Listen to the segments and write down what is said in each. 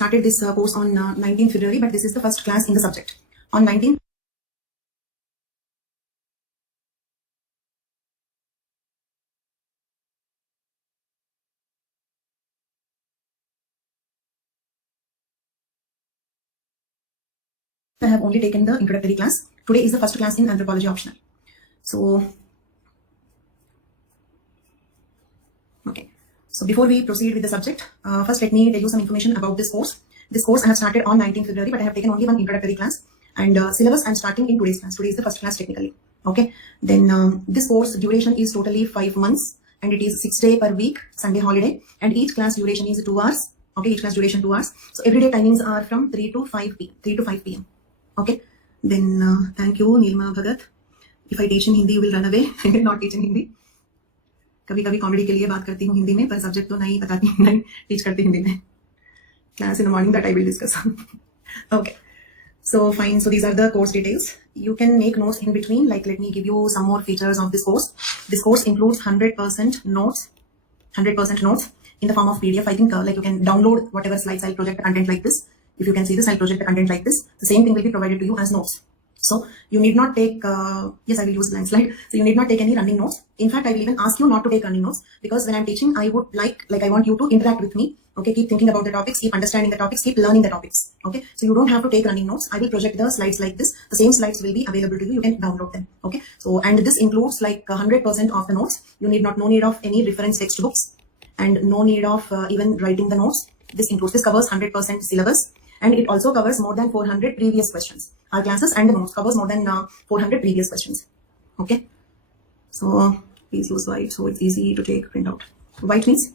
started this course on 19th February, but this is the first class in the subject. On 19th, I have only taken the introductory class. Today is the first class in anthropology optional. So, okay. So before we proceed with the subject, first let me tell you some information about this course. This course I have started on 19th February, but I have taken only one introductory class. And syllabus I'm starting in today's class. Today is the first class technically. Okay. Then this course duration is totally 5 months, and it is 6 days per week, Sunday holiday, and each class duration is 2 hours. Okay, each class duration 2 hours. So everyday timings are from 3 to 5 p.m. Okay. Then thank you, Nilma Bhagat. If I teach in Hindi, you will run away. I will not teach in Hindi. कभी कभी comedy के लिए बात करती हूँ हिंदी में, पर subject तो नहीं बताती, नहीं टीच करती हिंदी में. Class in the morning that I will discuss. Okay. So fine. So these are the course details. You can make notes in between. Like, let me give you some more features of this course. This course includes 100% notes, 100% notes in the form of PDF. I think like you can download whatever slides. I'll project the content like this. If you can see this, I'll project the content like this. The same thing will be provided to you as notes. So you need not take, yes, I will use blank slide. So you need not take any running notes. In fact, I will even ask you not to take running notes, because when I'm teaching, I would like I want you to interact with me. Okay, keep thinking about the topics, keep understanding the topics, keep learning the topics. Okay, so you don't have to take running notes. I will project the slides like this. The same slides will be available to you. You can download them. Okay, so and this includes like 100% of the notes. You need no need of any reference textbooks, and no need of even writing the notes. This covers 100% syllabus. And it also covers more than 400 previous questions. Our classes and the notes covers more than 400 previous questions. Okay. So please use white so it's easy to take print out. White means,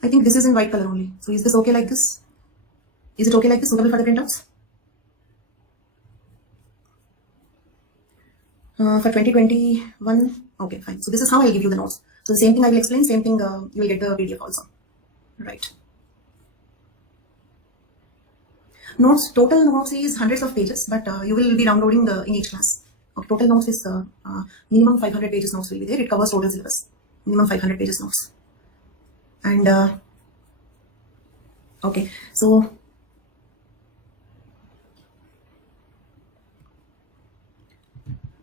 I think this is in white color only. So is this okay like this? Is it okay like this, suitable for the printouts? For 2021, okay, fine. So this is how I'll give you the notes. So the same thing I will explain, same thing you will get the PDF also. Right. Notes, total notes is hundreds of pages, but you will be downloading in each class. Okay, total notes is minimum 500 pages notes will be there. It covers total syllabus. Minimum 500 pages notes. And okay, so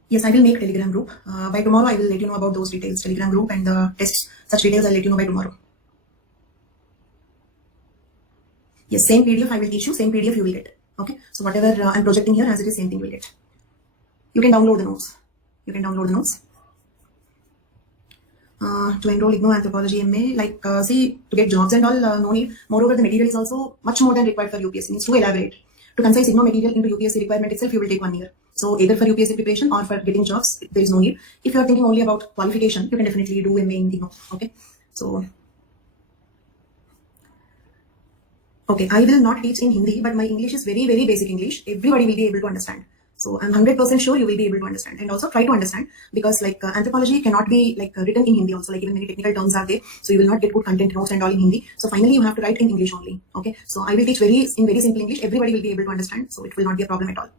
yes, I will make Telegram group. By tomorrow, I will let you know about those details. Telegram group and the tests, such details I'll let you know by tomorrow. Yes, same PDF I will teach you, same PDF you will get. Okay, so whatever I'm projecting here, as it is, same thing you will get. You can download the notes. You can download the notes. To enroll IGNO Anthropology MA, like see, to get jobs and all, no need. Moreover, the material is also much more than required for UPSC. It's too elaborate. To concise IGNO material into UPSC requirement itself, you will take 1 year. So either for UPSC preparation or for getting jobs, there is no need. If you are thinking only about qualification, you can definitely do MA in IGNO. Okay, so. Okay, I will not teach in Hindi, but my English is very, very basic English. Everybody will be able to understand. So I'm 100% sure you will be able to understand, and also try to understand, because like anthropology cannot be like written in Hindi also, like even many technical terms are there. So you will not get good content notes and all in Hindi. So finally you have to write in English only. Okay, so I will teach in very simple English. Everybody will be able to understand. So it will not be a problem at all.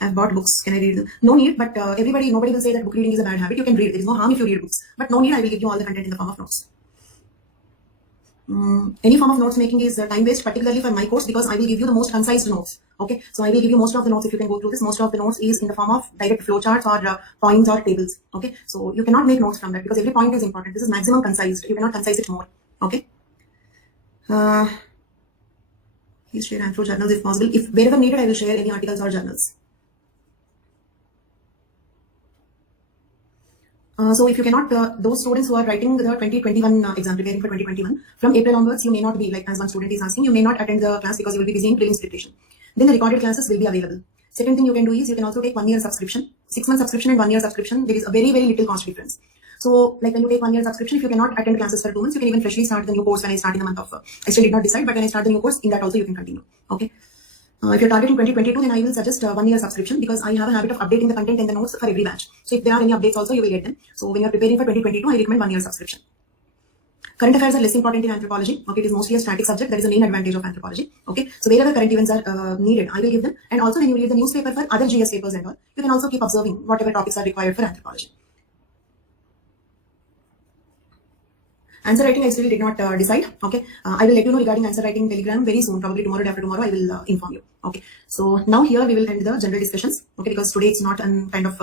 I've bought books. Can I read them? No need, but nobody will say that book reading is a bad habit. You can read. There is no harm if you read books. But no need, I will give you all the content in the form of notes. Any form of notes making is time-based, particularly for my course, because I will give you the most concise notes. Okay, so I will give you most of the notes. If you can go through this, most of the notes is in the form of direct flowcharts or points or tables. Okay, so you cannot make notes from that, because every point is important. This is maximum concised. You cannot concise it more. Okay. Please share anthro journals if possible. If wherever needed, I will share any articles or journals. So if you cannot, those students who are writing the 2021 exam, preparing for 2021, from April onwards, you may not be, like as one student is asking, you may not attend the class because you will be busy in prelims preparation. Then the recorded classes will be available. Second thing you can do is you can also take 1 year subscription, 6 month subscription and 1 year subscription. There is a very, very little cost difference. So like when you take 1 year subscription, if you cannot attend classes for 2 months, you can even freshly start the new course when I start in the month of, I still did not decide, but when I start the new course, in that also you can continue. Okay. If you're targeting 2022, then I will suggest 1 year subscription, because I have a habit of updating the content and the notes for every batch. So if there are any updates also, you will get them. So when you're preparing for 2022, I recommend 1 year subscription. Current affairs are less important in anthropology. Okay, it is mostly a static subject. That is the main advantage of anthropology. Okay, so wherever current events are needed, I will give them. And also when you read the newspaper for other GS papers and all, you can also keep observing whatever topics are required for anthropology. Answer writing, I still did not decide. Okay, I will let you know regarding answer writing telegram very soon, probably tomorrow, day after tomorrow. I will inform you. Okay, so now here we will end the general discussions. Okay, because today it's not an kind of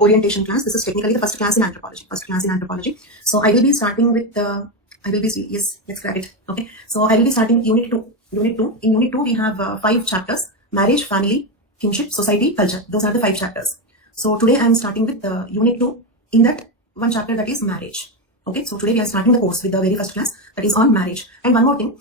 orientation class. This is technically the first class in anthropology. First class in anthropology. So I will be starting with yes, let's grab it. Okay, so I will be starting unit 2. Unit 2. In unit 2, we have 5 chapters: marriage, family, kinship, society, culture. Those are the 5 chapters. So today I am starting with unit 2. In that one chapter, that is marriage. Okay, so today we are starting the course with the very first class, that is on marriage. And one more thing,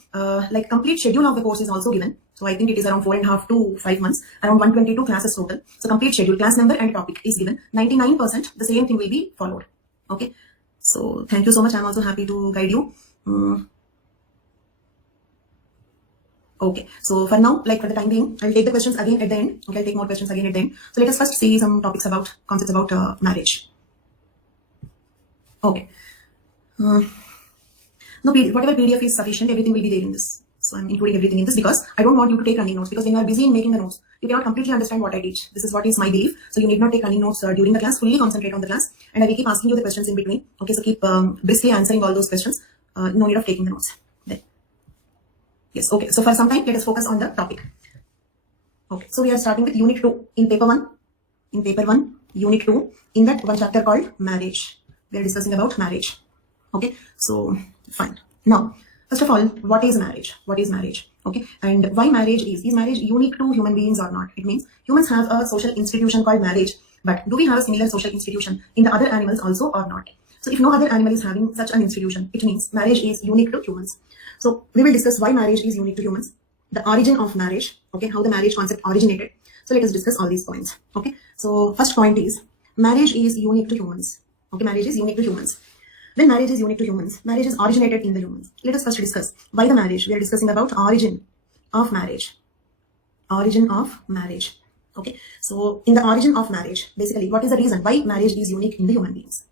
like complete schedule of the course is also given. So I think it is around 4.5 to 5 months, around 122 classes total. So complete schedule, class number and topic is given. 99% the same thing will be followed. Okay, so thank you so much. I'm also happy to guide you. Okay, so for now, like for the time being, I'll take the questions again at the end. Okay, I'll take more questions again at the end. So let us first see some topics about, concepts about marriage. Okay. No, whatever PDF is sufficient, everything will be there in this. So I'm including everything in this because I don't want you to take running notes, because when you are busy in making the notes, you cannot completely understand what I teach. This is what is my belief. So you need not take running notes during the class. Fully concentrate on the class, and I will keep asking you the questions in between. Okay, so keep briskly answering all those questions. No need of taking the notes. There. Yes. Okay. So for some time, let us focus on the topic. Okay. So we are starting with unit 2 in paper 1. In paper 1, unit 2, in that one chapter called marriage. We are discussing about marriage. Okay, so fine. Now, first of all, what is marriage? What is marriage? Okay, and why marriage is marriage unique to human beings or not? It means humans have a social institution called marriage, but do we have a similar social institution in the other animals also or not? So if no other animal is having such an institution, it means marriage is unique to humans. So we will discuss why marriage is unique to humans, the origin of marriage, okay, how the marriage concept originated. So let us discuss all these points. Okay, so first point is marriage is unique to humans. Okay, marriage is unique to humans. When marriage is unique to humans, marriage is originated in the humans. Let us first discuss why the marriage. We are discussing about origin of marriage. Origin of marriage. Okay, so in the origin of marriage, basically, what is the reason why marriage is unique in the human beings?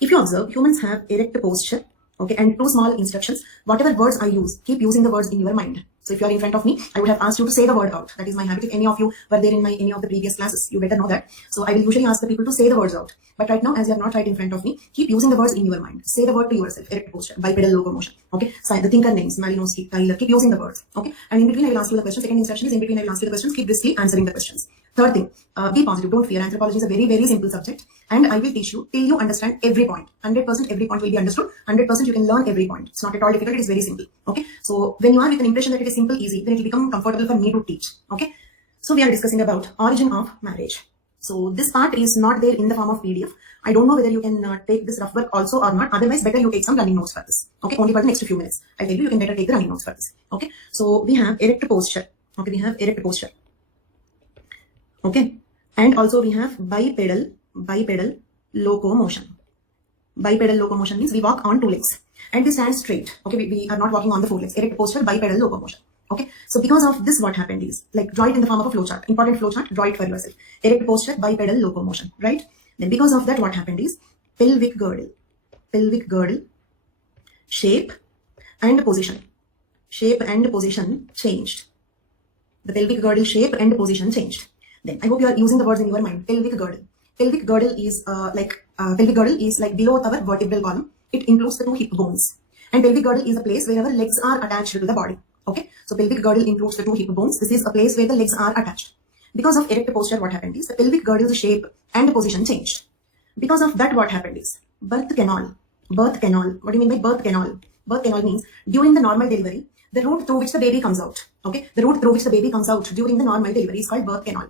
If you observe, humans have erect posture, okay, and 2 small instructions. Whatever words I use, keep using the words in your mind. So if you are in front of me, I would have asked you to say the word out. That is my habit. If any of you were there in any of the previous classes, you better know that. So I will usually ask the people to say the words out. But right now, as you are not right in front of me, keep using the words in your mind. Say the word to yourself. Erect posture, bipedal locomotion. Okay. So the thinker names, Malinowski, Tyler. Keep using the words. Okay. And in between, I will ask you the questions. Second instruction is in between, I will ask you the questions. Keep briskly answering the questions. Third thing, be positive. Don't fear. Anthropology is a very, very simple subject. And I will teach you till you understand every point. 100% every point will be understood. 100% you can learn every point. It's not at all difficult. It is very simple. Okay. So when you are with an impression that it is simple, easy, then it will become comfortable for me to teach. Okay. So we are discussing about origin of marriage. So this part is not there in the form of PDF. I don't know whether you can take this rough work also or not. Otherwise, better you take some running notes for this. Okay. Only for the next few minutes. I'll tell you, you can better take the running notes for this. Okay. So we have erect posture. Okay. We have erect posture. Okay. And also we have bipedal locomotion. Bipedal locomotion means we walk on 2 legs and we stand straight. Okay, we are not walking on the 4 legs. Erect posture, bipedal locomotion. Okay, so because of this, what happened is, like, draw it in the form of a flowchart. Important flowchart, draw it for yourself. Erect posture, bipedal locomotion, right? Then because of that, what happened is pelvic girdle, shape and position changed. The pelvic girdle shape and position changed. Then I hope you are using the words in your mind. Pelvic girdle. Pelvic girdle is like below our vertebral column. It includes the 2 hip bones. And pelvic girdle is a place where our legs are attached to the body. Okay. So pelvic girdle includes the 2 hip bones. This is a place where the legs are attached. Because of erect posture, what happened is the pelvic girdle's shape and position changed. Because of that, what happened is birth canal. What do you mean by birth canal? Birth canal means during the normal delivery, the route through which the baby comes out. Okay. The route through which the baby comes out during the normal delivery is called birth canal.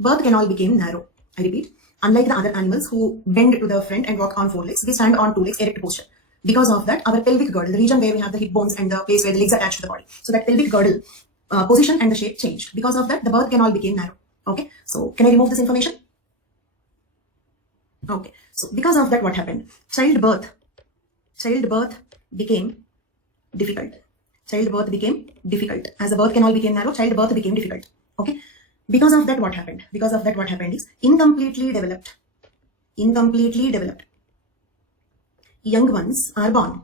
Birth canal became narrow. I repeat, unlike the other animals who bend to the front and walk on 4 legs, we stand on 2 legs, erect posture. Because of that, our pelvic girdle, the region where we have the hip bones and the place where the legs are attached to the body. So that pelvic girdle position and the shape changed. Because of that, the birth canal became narrow. Okay. So can I remove this information? Okay. So because of that, what happened? Childbirth became difficult. As the birth canal became narrow, childbirth became difficult. Okay. Because of that, what happened? Is incompletely developed young ones are born.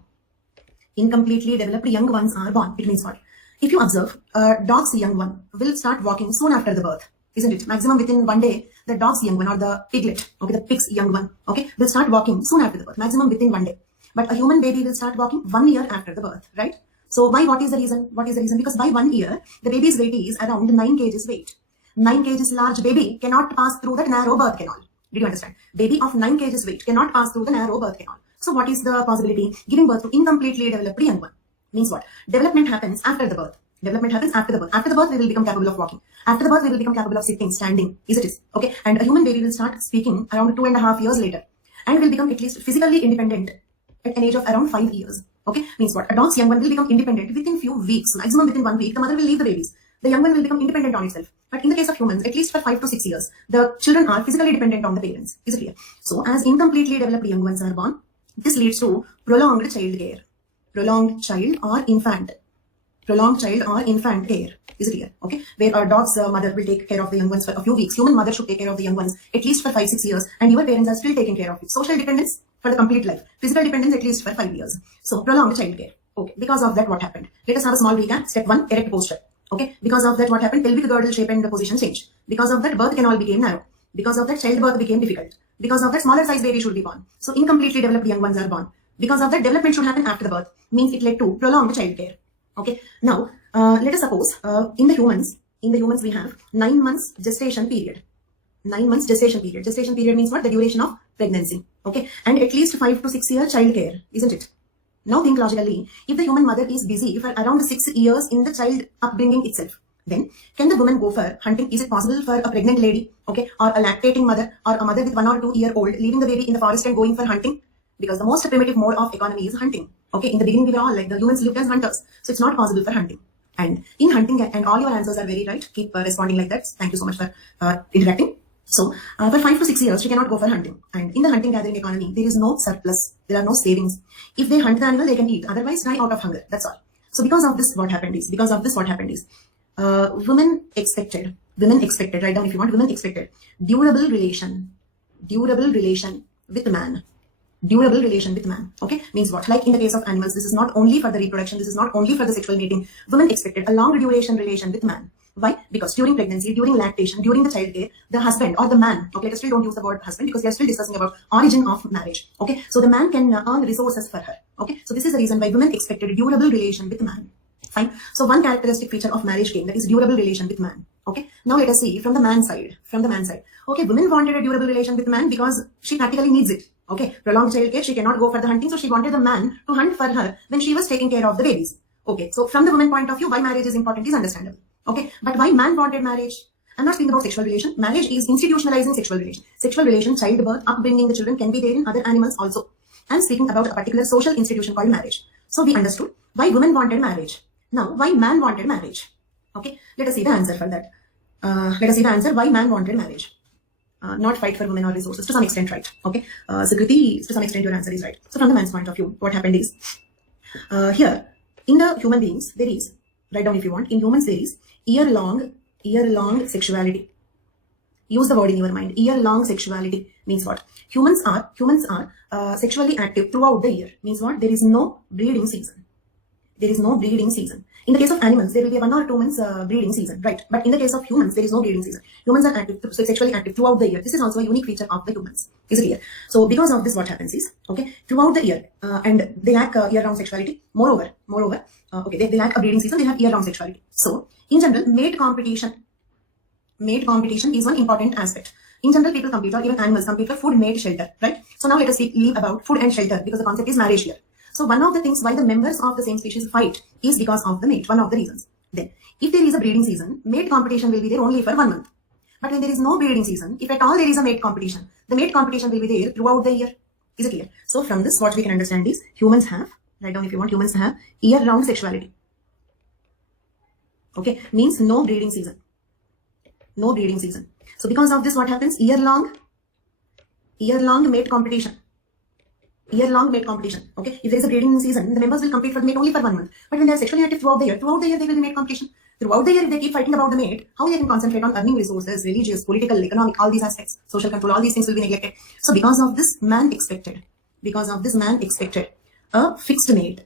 Incompletely developed young ones are born. It means what? If you observe, a dog's young one will start walking soon after the birth, isn't it? Maximum within 1 day, the dog's young one or the piglet, okay, the pig's young one, okay, will start walking soon after the birth, maximum within 1 day. But a human baby will start walking 1 year after the birth, right? So why? What is the reason? What is the reason? Because by 1 year, the baby's weight is around 9 kgs weight. 9 kgs large baby cannot pass through the narrow birth canal. Did you understand? Baby of 9 kgs weight cannot pass through the narrow birth canal. So what is the possibility? Giving birth to incompletely developed young one. Means what? Development happens after the birth. Development happens after the birth. After the birth, we will become capable of walking. After the birth, we will become capable of sitting, standing. Is it is? Okay. And a human baby will start speaking around 2.5 years later. And will become at least physically independent at an age of around 5 years. Okay. Means what? A dog's young one will become independent within few weeks. Maximum within 1 week, the mother will leave the babies. The young one will become independent on itself. But in the case of humans, at least for 5 to 6 years, the children are physically dependent on the parents. Is it clear? So as incompletely developed young ones are born, this leads to prolonged child care. Prolonged child or infant care. Is it clear? Okay. Where a dog's mother will take care of the young ones for a few weeks. Human mother should take care of the young ones at least for 5-6 years, and your parents are still taking care of you. Social dependence for the complete life. Physical dependence at least for 5 years. So prolonged child care. Okay. Because of that, what happened? Let us have a small recap. Step 1, erect posture. Okay. Because of that, what happened? Pelvic girdle shape and the position change. Because of that, birth canal became narrow. Because of that, childbirth became difficult. Because of that, smaller size baby should be born. So incompletely developed young ones are born. Because of that, development should happen after the birth. Means it led to prolonged child care. Okay. Now, let us suppose in the humans we have 9 months gestation period. 9 months gestation period. Gestation period means what? The duration of pregnancy. Okay. And at least 5 to 6 year child care, isn't it? Now think logically. If the human mother is busy for around 6 years in the child upbringing itself, then can the woman go for hunting? Is it possible for a pregnant lady, okay, or a lactating mother, or a mother with 1 or 2 year old leaving the baby in the forest and going for hunting? Because the most primitive mode of economy is hunting. Okay, in the beginning we were all like, the humans lived as hunters, so it's not possible for hunting. And in hunting, and all your answers are very right. Keep responding like that. Thank you so much for interacting. So for 5 to 6 years, she cannot go for hunting. And in the hunting gathering economy, there is no surplus. There are no savings. If they hunt the animal, they can eat. Otherwise, die out of hunger. That's all. So because of this, what happened is, women expected, write down if you want, women expected durable relation with man. Durable relation with man. Okay, means what? Like in the case of animals, this is not only for the reproduction, this is not only for the sexual mating. Women expected a long duration relation with man. Why? Because during pregnancy, during lactation, during the child care, the husband or the man, okay, still don't use the word husband because we are still discussing about origin of marriage. Okay, so the man can earn resources for her. Okay, so this is the reason why women expected a durable relation with man. Fine. So one characteristic feature of marriage came, that is durable relation with man. Okay. Now let us see from the man's side. Okay, women wanted a durable relation with man because she practically needs it. Okay. Prolonged child care, she cannot go for the hunting, so she wanted the man to hunt for her when she was taking care of the babies. Okay. So from the woman point of view, why marriage is important is understandable. Okay. But why man wanted marriage? I'm not speaking about sexual relation. Marriage is institutionalizing sexual relation. Sexual relation, childbirth, upbringing the children can be there in other animals also. I'm speaking about a particular social institution called marriage. So we understood why women wanted marriage. Now, why man wanted marriage? Okay, let us see the answer for that. Let us see the answer why man wanted marriage. Not fight for women or resources, to some extent, right? Okay, Sukriti, to some extent your answer is right. So from the man's point of view, what happened is, here, in the human beings, there is, write down if you want, in humans there is year-long sexuality. Use the word in your mind. Year-long sexuality means what? Humans are sexually active throughout the year. Means what? There is no breeding season. There is no breeding season. In the case of animals, there will be 1 or 2 months breeding season, right? But in the case of humans, there is no breeding season. Humans are active, so sexually active throughout the year. This is also a unique feature of the humans. Is it clear? So because of this, what happens is, okay, throughout the year, and they lack year-round sexuality. Moreover, okay, they lack a breeding season. They have year-round sexuality. So in general, mate competition is one important aspect. In general, people compete, or even animals compete for food, mate, shelter, right? So now let us leave about food and shelter because the concept is marriage here. So one of the things why the members of the same species fight is because of the mate, one of the reasons. Then, if there is a breeding season, mate competition will be there only for 1 month. But when there is no breeding season, if at all there is a mate competition, the mate competition will be there throughout the year. Is it clear? So from this, what we can understand is, humans have, write down if you want, humans have year-round sexuality. Okay, means no breeding season. No breeding season. So because of this, what happens? Year-long mate competition. Year-long mate competition. Okay, if there is a breeding season, the members will compete for the mate only for 1 month. But when they are sexually active throughout the year they will be mate competition. Throughout the year, if they keep fighting about the mate, how they can concentrate on earning resources, religious, political, economic, all these aspects, social control, all these things will be neglected. So because of this, man expected a fixed mate.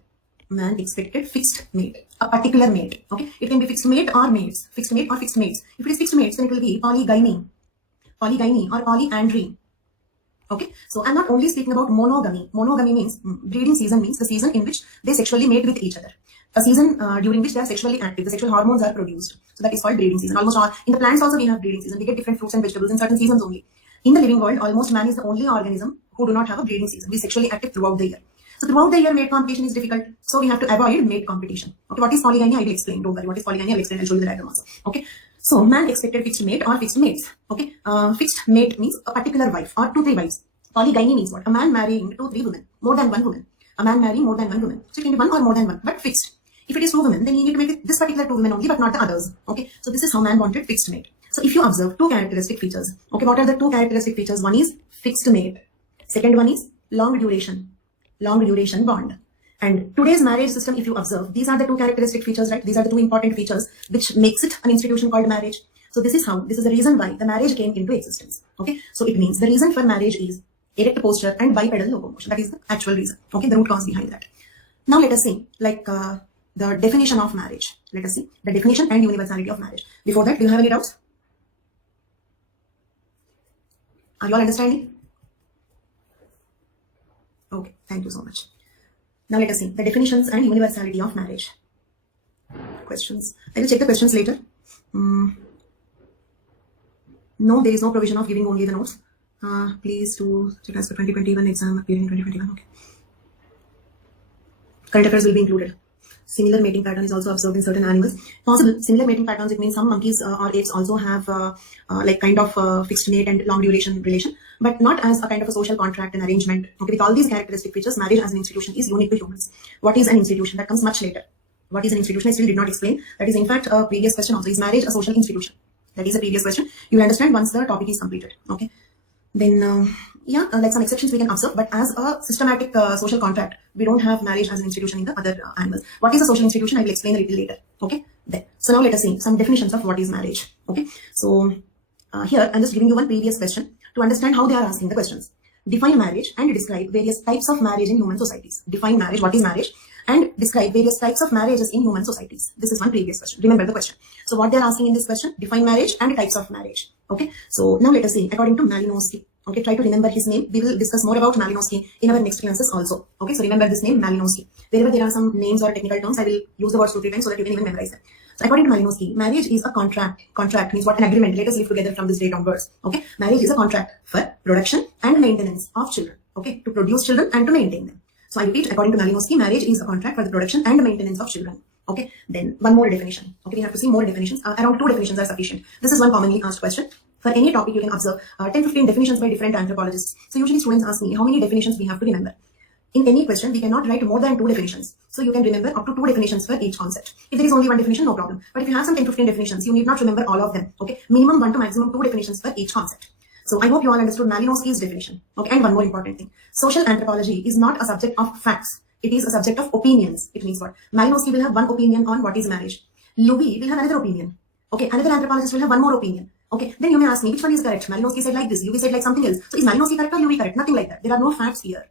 Man expected fixed mate, a particular mate. Okay, it can be fixed mate or mates. Fixed mate or fixed mates. If it is fixed mates, then it will be polygyny or polyandry. Okay, so I'm not only speaking about monogamy. Monogamy means breeding season means the season in which they sexually mate with each other. A season during which they are sexually active, the sexual hormones are produced. So that is called breeding season. Almost all in the plants also we have breeding season. We get different fruits and vegetables in certain seasons only. In the living world, almost man is the only organism who do not have a breeding season. We are sexually active throughout the year. So throughout the year, mate competition is difficult. So we have to avoid mate competition. Okay, what is polygamy? I will explain. Don't worry. What is polygamy? I will explain. I'll show you the diagram also. Okay. So man expected fixed mate or fixed mates. Okay. Fixed mate means a particular wife or 2-3 wives. Polygamy means what? A man marrying 2-3 women, more than one woman. A man marrying more than one woman. So it can be one or more than one, but fixed. If it is 2 women, then you need to make it this particular 2 women only, but not the others. Okay. So this is how man wanted fixed mate. So if you observe 2 characteristic features. Okay. What are the 2 characteristic features? One is fixed mate. Second one is long duration bond. And today's marriage system, if you observe, these are the 2 characteristic features, right? These are the 2 important features which makes it an institution called marriage. So this is the reason why the marriage came into existence. Okay. So it means the reason for marriage is erect posture and bipedal locomotion. That is the actual reason. Okay. The root cause behind that. Now let us see the definition of marriage. Let us see the definition and universality of marriage. Before that, do you have any doubts? Are you all understanding? Okay. Thank you so much. Now let us see the definitions and universality of marriage. Questions. I will check the questions later. No, there is no provision of giving only the notes. Please to check as for 2021 exam appearing in 2021. Okay. Current affairs will be included. Similar mating pattern is also observed in certain animals. Possible similar mating patterns. It means some monkeys or apes also have fixed mate and long duration relation, but not as a kind of a social contract and arrangement. Okay, with all these characteristic features, marriage as an institution is unique to humans. What is an institution? That comes much later. What is an institution? I still did not explain. That is in fact a previous question also. Is marriage a social institution? That is a previous question. You will understand once the topic is completed. Okay. Then like some exceptions we can observe, but as a systematic social contract, we don't have marriage as an institution in the other animals. What is a social institution? I will explain a little later. Okay. Then, so now let us see some definitions of what is marriage. Okay. So here I'm just giving you one previous question to understand how they are asking the questions. Define marriage and describe various types of marriage in human societies. Define marriage. What is marriage? And describe various types of marriages in human societies. This is one previous question. Remember the question. So what they are asking in this question? Define marriage and types of marriage. Okay. So now let us see according to Malinowski. Okay, try to remember his name. We will discuss more about Malinowski in our next classes also. Okay, so remember this name, Malinowski. Wherever there are some names or technical terms, I will use the words 2-3 times so that you can even memorize them. So according to Malinowski, marriage is a contract. Contract means what? An agreement. Let us live together from this date onwards. Okay, marriage is a contract for production and maintenance of children. Okay, to produce children and to maintain them. So I repeat, according to Malinowski, marriage is a contract for the production and maintenance of children. Okay, then one more definition. Okay, we have to see more definitions. Around 2 definitions are sufficient. This is one commonly asked question. For any topic, you can observe 10-15 definitions by different anthropologists. So usually students ask me how many definitions we have to remember. In any question, we cannot write more than 2 definitions. So you can remember up to 2 definitions for each concept. If there is only 1 definition, no problem. But if you have some 10-15 definitions, you need not remember all of them. Okay, minimum 1 to maximum 2 definitions for each concept. So I hope you all understood Malinowski's definition. Okay, and one more important thing. Social anthropology is not a subject of facts. It is a subject of opinions. It means what? Malinowski will have one opinion on what is marriage. Louis will have another opinion. Okay, another anthropologist will have one more opinion. Okay, then you may ask me, which one is correct? Malinowski said like this, Louis said like something else. So is Malinowski correct or Louis correct? Nothing like that. There are no facts here.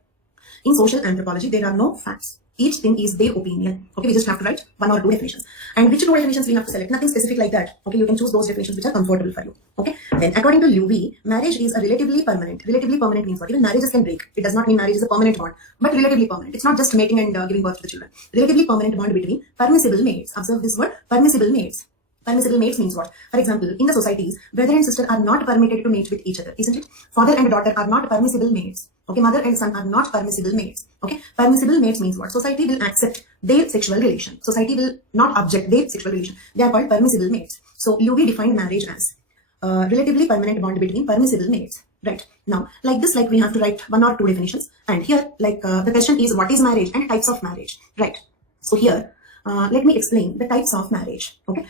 In social anthropology, there are no facts. Each thing is their opinion. Okay, we just have to write 1 or 2 definitions. And which 2 definitions we have to select? Nothing specific like that. Okay, you can choose those definitions which are comfortable for you. Okay, then according to Louis, marriage is a relatively permanent. Relatively permanent means what? Even marriages can break. It does not mean marriage is a permanent bond, but relatively permanent. It's not just mating and giving birth to the children. Relatively permanent bond between permissible mates. Observe this word, permissible mates. Permissible mates means what? For example, in the societies, brother and sister are not permitted to mate with each other, isn't it? Father and daughter are not permissible mates. Okay, mother and son are not permissible mates. Okay, permissible mates means what? Society will accept their sexual relation. Society will not object their sexual relation. They are called permissible mates. So Louis defined marriage as a relatively permanent bond between permissible mates. Right. Now, like this, like we have to write 1 or 2 definitions. And here, the question is what is marriage and types of marriage. Right. So here, let me explain the types of marriage. Okay.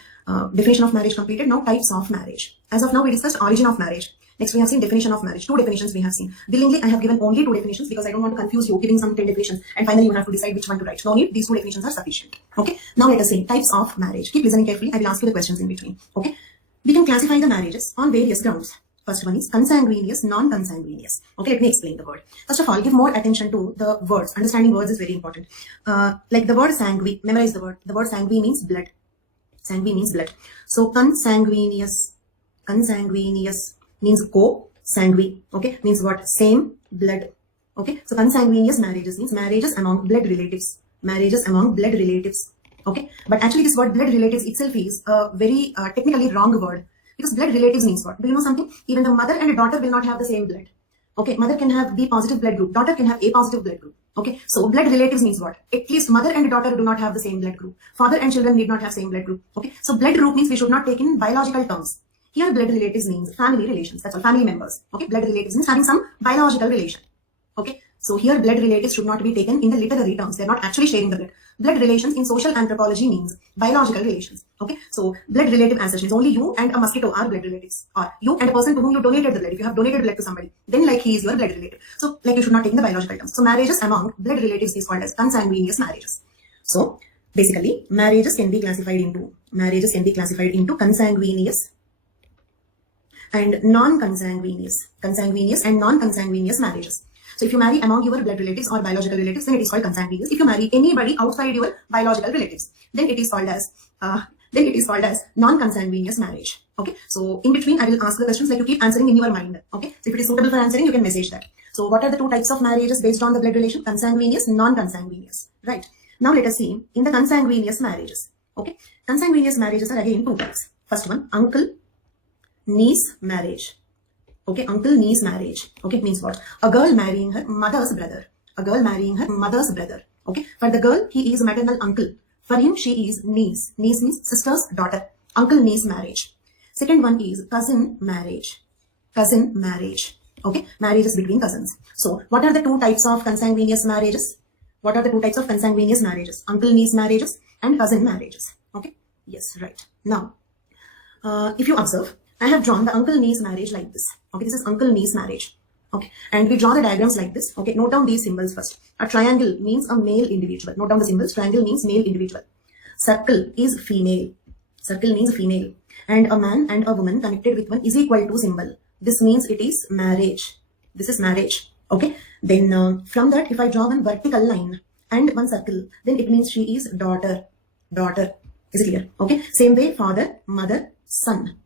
Definition of marriage completed. Now types of marriage. As of now, we discussed origin of marriage. Next, we have seen definition of marriage. 2 definitions we have seen. Willingly, I have given only 2 definitions because I don't want to confuse you, giving some 10 definitions, and finally you have to decide which one to write. No need. These 2 definitions are sufficient. Okay. Now let us see types of marriage. Keep listening carefully. I will ask you the questions in between. Okay. We can classify the marriages on various grounds. First one is consanguineous, non-consanguineous. Okay, let me explain the word. First of all, give more attention to the words. Understanding words is very important. Like the word sanguine, memorize the word. The word sanguine means blood. Sanguine means blood. So consanguineous means co. Sanguine, okay, means what? Same blood. Okay, so consanguineous marriages means marriages among blood relatives. Marriages among blood relatives. Okay, but actually this word blood relatives itself is a very technically wrong word, because blood relatives means what? Do you know something? Even the mother and a daughter will not have the same blood. Okay, mother can have B positive blood group, daughter can have A positive blood group. Okay, so blood relatives means what? At least mother and daughter do not have the same blood group. Father and children need not have same blood group. Okay, so blood group means we should not take in biological terms. Here blood relatives means family relations. That's all, family members. Okay, blood relatives means having some biological relation. Okay, so here blood relatives should not be taken in the literary terms. They're not actually sharing the blood. Blood relations in social anthropology means biological relations. Okay, so blood relative as such means only you and a mosquito are blood relatives, or you and a person to whom you donated the blood. If you have donated blood to somebody, then like he is your blood relative. So like you should not take in the biological terms. So marriages among blood relatives is called as consanguineous marriages. So basically marriages can be classified into consanguineous and non-consanguineous, consanguineous and non-consanguineous marriages. So if you marry among your blood relatives or biological relatives, then it is called consanguineous. If you marry anybody outside your biological relatives, then it is called as non-consanguineous marriage. Okay. So in between, I will ask the questions like you keep answering in your mind. Okay. So if it is suitable for answering, you can message that. So what are the two types of marriages based on the blood relation? Consanguineous, non-consanguineous. Right. Now let us see in the consanguineous marriages. Okay. Consanguineous marriages are again two types. First one, uncle niece marriage. Okay, uncle niece marriage. Okay, means what? A girl marrying her mother's brother. A girl marrying her mother's brother. Okay, for the girl, he is maternal uncle. For him, she is niece. Niece means sister's daughter. Uncle niece marriage. Second one is cousin marriage. Cousin marriage. Okay, marriages between cousins. So, what are the two types of consanguineous marriages? What are the two types of consanguineous marriages? Uncle niece marriages and cousin marriages. Okay, yes, right. Now, if you observe, I have drawn the uncle niece marriage like this. Okay, this is uncle niece marriage. Okay, and we draw the diagrams like this. Okay, note down these symbols first. A triangle means a male individual. Note down the symbols. Triangle means male individual. Circle is female. Circle means female. And a man and a woman connected with one is equal to symbol. This means it is marriage. This is marriage. Okay, then from that, if I draw one vertical line and one circle, then it means she is daughter. Daughter. Is it clear? Okay, same way, father, mother, son.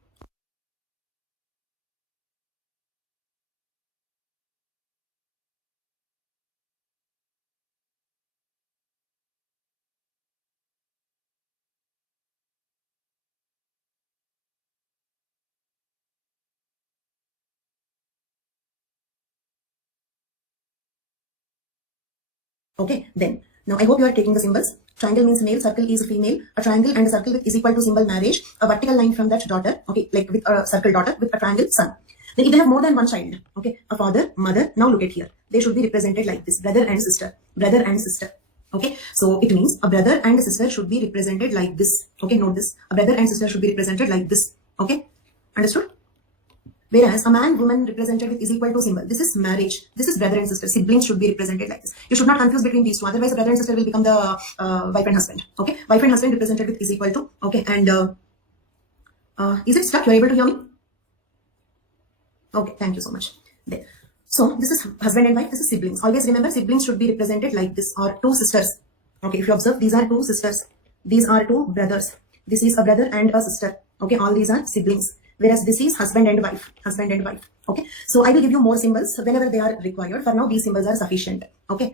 Okay, then now I hope you are taking the symbols. Triangle means male, circle is female. A triangle and a circle is equal to symbol marriage. A vertical line from that daughter, okay, like with a circle daughter, with a triangle son. Then if they have more than one child, okay, a father, mother, now look at here. They should be represented like this, brother and sister, brother and sister. Okay, so it means a brother and a sister should be represented like this. Okay, note this. A brother and sister should be represented like this. Okay, understood? Whereas a man, woman represented with is equal to symbol. This is marriage. This is brother and sister. Siblings should be represented like this. You should not confuse between these two. Otherwise, a brother and sister will become the wife and husband. Okay, wife and husband represented with is equal to. Okay, and is it stuck? You are able to hear me? Okay, thank you so much. There. So this is husband and wife. This is siblings. Always remember, siblings should be represented like this, or two sisters. Okay, if you observe, these are two sisters. These are two brothers. This is a brother and a sister. Okay, all these are siblings. Whereas this is husband and wife. Husband and wife. Okay, so I will give you more symbols whenever they are required. For now, these symbols are sufficient. Okay.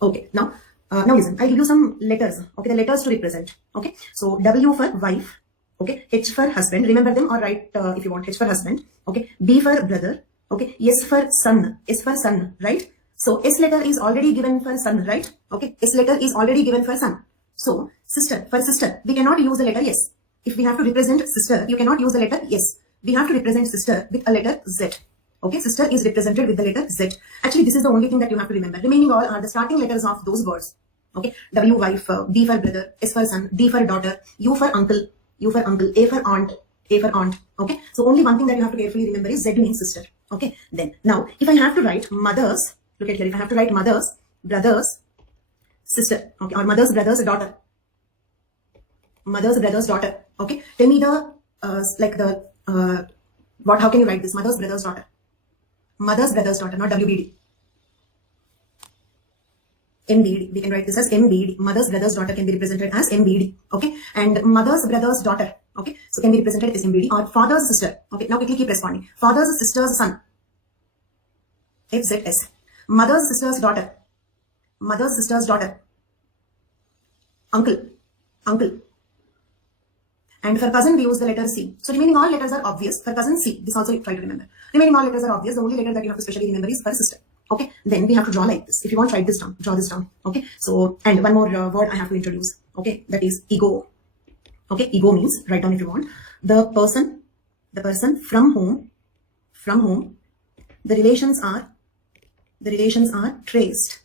Okay. Now listen. I give you some letters. Okay, the letters to represent. Okay. So W for wife. Okay. H for husband. Remember them or write if you want. H for husband. Okay. B for brother. Okay. S for son. S for son. Right. So S letter is already given for son. Right. Okay. S letter is already given for son. So sister, for sister, we cannot use the letter S. If we have to represent sister, you cannot use the letter S. We have to represent sister with a letter Z. Okay, sister is represented with the letter Z. Actually, this is the only thing that you have to remember. Remaining all are the starting letters of those words. Okay, W wife, B for brother, S for son, D for daughter, U for uncle, A for aunt, A for aunt. Okay, so only one thing that you have to carefully remember is Z means sister. Okay, then now if I have to write mothers, look at here. If I have to write mothers, brothers, sister. Okay, or mothers, brothers, daughter. Mother's brother's daughter. Okay, tell me the what? How can you write this? Mother's brother's daughter. Mother's brother's daughter, not WBD. MBD. We can write this as MBD. Mother's brother's daughter can be represented as MBD. Okay, and mother's brother's daughter. Okay, so can be represented as MBD or father's sister. Okay, now quickly keep responding. Father's sister's son. FZS. Mother's sister's daughter. Mother's sister's daughter. Uncle. Uncle. And for cousin, we use the letter C. So remaining all letters are obvious. For cousin, C. This also try to remember. Remaining all letters are obvious. The only letter that you have to specially remember is for sister. Okay. Then we have to draw like this. If you want, write this down. Draw this down. Okay. So, and one more word I have to introduce. Okay. That is ego. Okay. Ego means, write down if you want, the person from whom the relations are traced.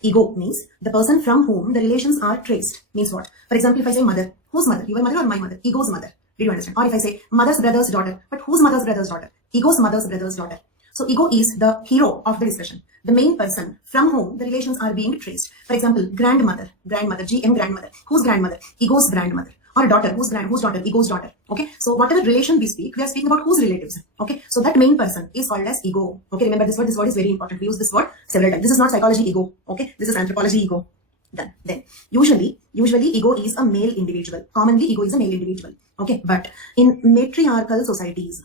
Ego means the person from whom the relations are traced. Means what? For example, if I say mother, whose mother? Your mother or my mother? Ego's mother. Did you understand? Or if I say mother's brother's daughter, but whose mother's brother's daughter? Ego's mother's brother's daughter. So ego is the hero of the discussion, the main person from whom the relations are being traced. For example, grandmother, GM grandmother. Whose grandmother? Ego's grandmother. Or daughter, whose daughter? Ego's daughter. Okay, so whatever relation we speak, we are speaking about whose relatives. Okay, so that main person is called as ego. Okay, remember this word is very important. We use this word several times. This is not psychology ego. Okay, this is anthropology ego. Done. Then usually ego is a male individual. Commonly ego is a male individual. Okay, but in matriarchal societies,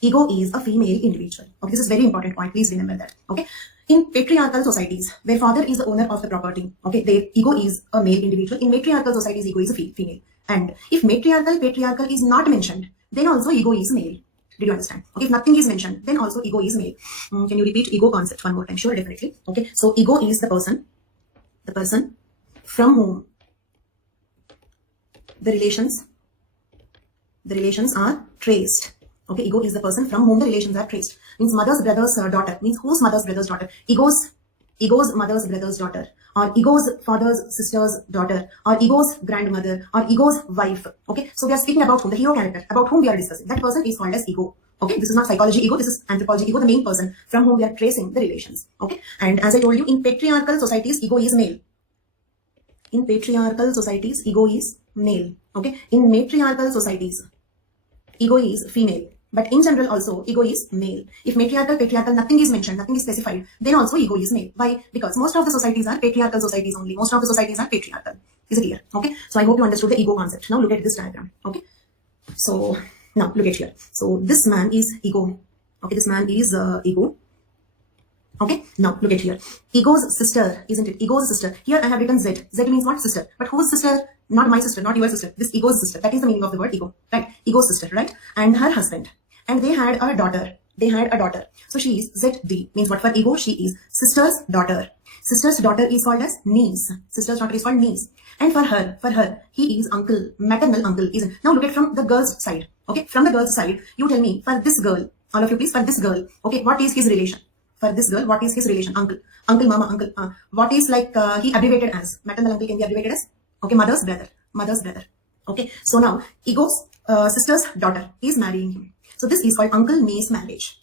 ego is a female individual. Okay, this is very important point. Please remember that. Okay, in patriarchal societies where father is the owner of the property, okay, their ego is a male individual. In matriarchal societies, ego is a female. And if patriarchal is not mentioned, then also ego is male. Did you understand? Okay, if nothing is mentioned, then also ego is male. Can you repeat ego concept one more time? Sure, definitely. Okay, so ego is the person from whom the relations are traced. Okay, ego is the person from whom the relations are traced. Means mother's brother's daughter. Means whose mother's brother's daughter? Ego's mother's brother's daughter, or ego's father's sister's daughter, or ego's grandmother, or ego's wife. Okay, so we are speaking about whom, the hero character, about whom we are discussing. That person is called as ego. Okay, this is not psychology ego, this is anthropology ego, the main person from whom we are tracing the relations. Okay, and as I told you, in patriarchal societies, ego is male. In patriarchal societies, ego is male. Okay, in matriarchal societies, ego is female. But in general also, ego is male. If matriarchal, patriarchal, nothing is mentioned, nothing is specified, then also ego is male. Why? Because most of the societies are patriarchal societies only. Most of the societies are patriarchal. Is it clear? Okay. So I hope you understood the ego concept. Now look at this diagram. Okay. So now look at here. So this man is ego. Okay. This man is ego. Okay. Now look at here. Ego's sister, isn't it? Ego's sister. Here I have written Z. Z means what? Sister. But whose sister? Not my sister, not your sister. This ego's sister. That is the meaning of the word ego. Right? Ego's sister, right? And her husband. And they had a daughter. So she is ZD. Means what for ego? She is sister's daughter. Sister's daughter is called as niece. Sister's daughter is called niece. And for her, he is uncle. Maternal uncle. Isn't. Now look at from the girl's side. Okay. From the girl's side, you tell me, for this girl, all of you please, for this girl. Okay. What is his relation? For this girl, what is his relation? Uncle, mama, uncle. What is like he abbreviated as? Maternal uncle can be abbreviated as? Okay, mother's brother. Okay, so now ego's sister's daughter is marrying him. So this is called uncle niece marriage.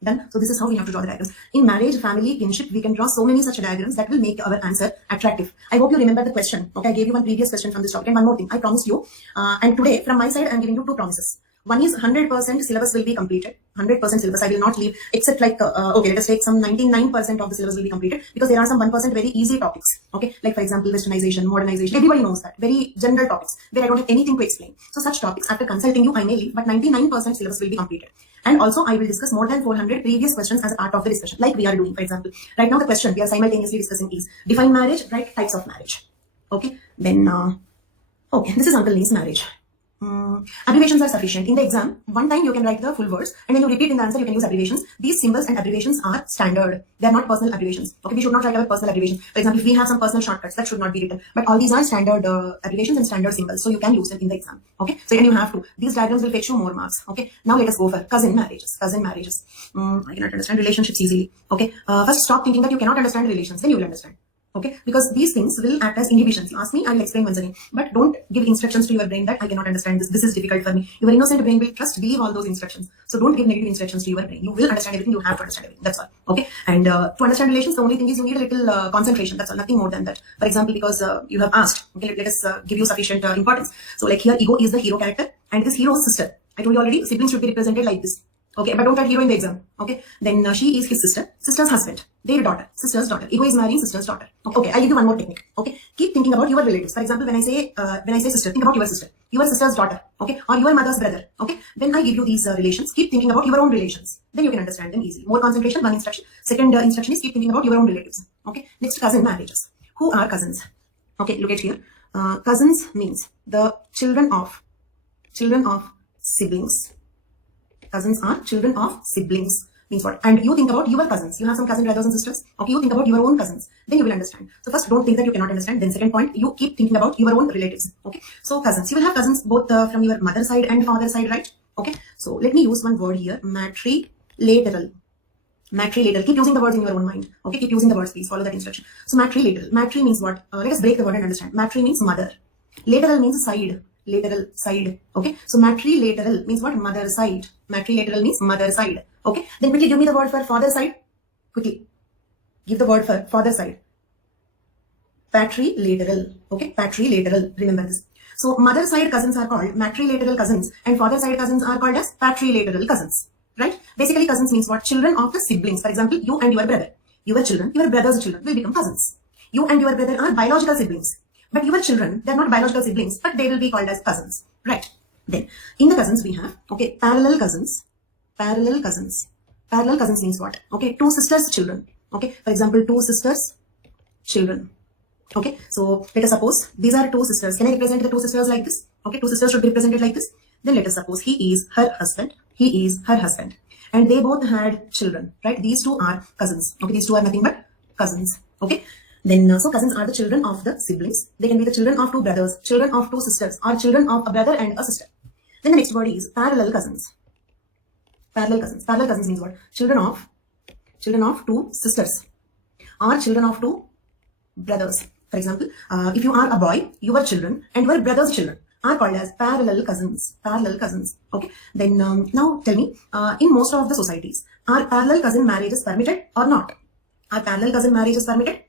Done. So this is how we have to draw the diagrams. In marriage, family, kinship, we can draw so many such diagrams that will make our answer attractive. I hope you remember the question. Okay, I gave you one previous question from this topic. And one more thing, I promised you. And today, from my side, I am giving you two promises. One is 100% syllabus will be completed. 100% syllabus I will not leave, except like, okay, let us take some 99% of the syllabus will be completed, because there are some 1% very easy topics. Okay, like for example, westernization, modernization, everybody knows that. Very general topics where I don't have anything to explain. So such topics, after consulting you, I may leave, but 99% syllabus will be completed. And also I will discuss more than 400 previous questions as a part of the discussion, like we are doing. For example, right now the question we are simultaneously discussing is define marriage, right? Types of marriage. Okay, then, okay, this is uncle niece marriage. Abbreviations are sufficient. In the exam, one time you can write the full words, and when you repeat in the answer, you can use abbreviations. These symbols and abbreviations are standard. They are not personal abbreviations. Okay, we should not write our personal abbreviations. For example, if we have some personal shortcuts, that should not be written. But all these are standard abbreviations and standard symbols, so you can use them in the exam. Okay, so then you have to. These diagrams will fetch you more marks. Okay, now let us go for cousin marriages. I cannot understand relationships easily. Okay, first stop thinking that you cannot understand relations, then you will understand. Okay, because these things will act as inhibitions. You ask me, I will explain once again. But don't give instructions to your brain that I cannot understand this. This is difficult for me. Your innocent brain will just believe all those instructions. So don't give negative instructions to your brain. You will understand everything. You have to understand everything. That's all. Okay. And to understand relations, the only thing is you need a little concentration. That's all. Nothing more than that. For example, because you have asked. Okay, let us give you sufficient importance. So like here, ego is the hero character, and this hero's sister. I told you already, siblings should be represented like this. Okay, but don't write hero in the exam. Okay, then she is his sister, sister's husband, their daughter, sister's daughter. Ego is marrying sister's daughter. Okay, I'll give you one more technique. Okay, keep thinking about your relatives. For example, when I say sister, think about your sister's daughter. Okay, or your mother's brother. Okay, when I give you these relations, keep thinking about your own relations. Then you can understand them easily. More concentration, one instruction. Second instruction is keep thinking about your own relatives. Okay, next, cousin marriages. Who are cousins? Okay, look at here. Cousins means the children of siblings. Cousins are children of siblings. Means what? And you think about your cousins. You have some cousin brothers and sisters. Okay, you think about your own cousins. Then you will understand. So first, don't think that you cannot understand. Then second point, you keep thinking about your own relatives. Okay, so cousins. You will have cousins both from your mother side and father side, right? Okay, so let me use one word here. Matrilateral. Matrilateral. Keep using the words in your own mind. Okay, keep using the words, please. Follow that instruction. So matrilateral. Matri means what? Let us break the word and understand. Matri means mother. Lateral means side. Lateral side. Okay, so matrilateral means what? Mother side. Matrilateral means mother side. Okay, then quickly give me the word for father side. Quickly give the word for father side. Patrilateral. Okay, patrilateral. Remember this. So mother side cousins are called matrilateral cousins, and father side cousins are called as patrilateral cousins. Right? Basically, cousins means what? Children of the siblings. For example, you and your brother. Your children, your brother's children will become cousins. You and your brother are biological siblings. But your children, they're not biological siblings, but they will be called as cousins. Right? Then, in the cousins we have, okay, parallel cousins. Parallel cousins. Parallel cousins means what? Okay, two sisters' children. Okay, for example, two sisters' children. Okay, so let us suppose these are two sisters. Can I represent the two sisters like this? Okay, two sisters should be represented like this. Then let us suppose he is her husband. He is her husband. And they both had children, right? These two are cousins. Okay, these two are nothing but cousins. Okay, then so cousins are the children of the siblings. They can be the children of two brothers, children of two sisters, or children of a brother and a sister. Then the next word is parallel cousins. Parallel cousins. Parallel cousins means what? Children of two sisters, or children of two brothers. For example, if you are a boy, your children and your brother's children are called as parallel cousins. Parallel cousins. Okay. Then now tell me, in most of the societies, are parallel cousin marriages permitted or not? Are parallel cousin marriages permitted?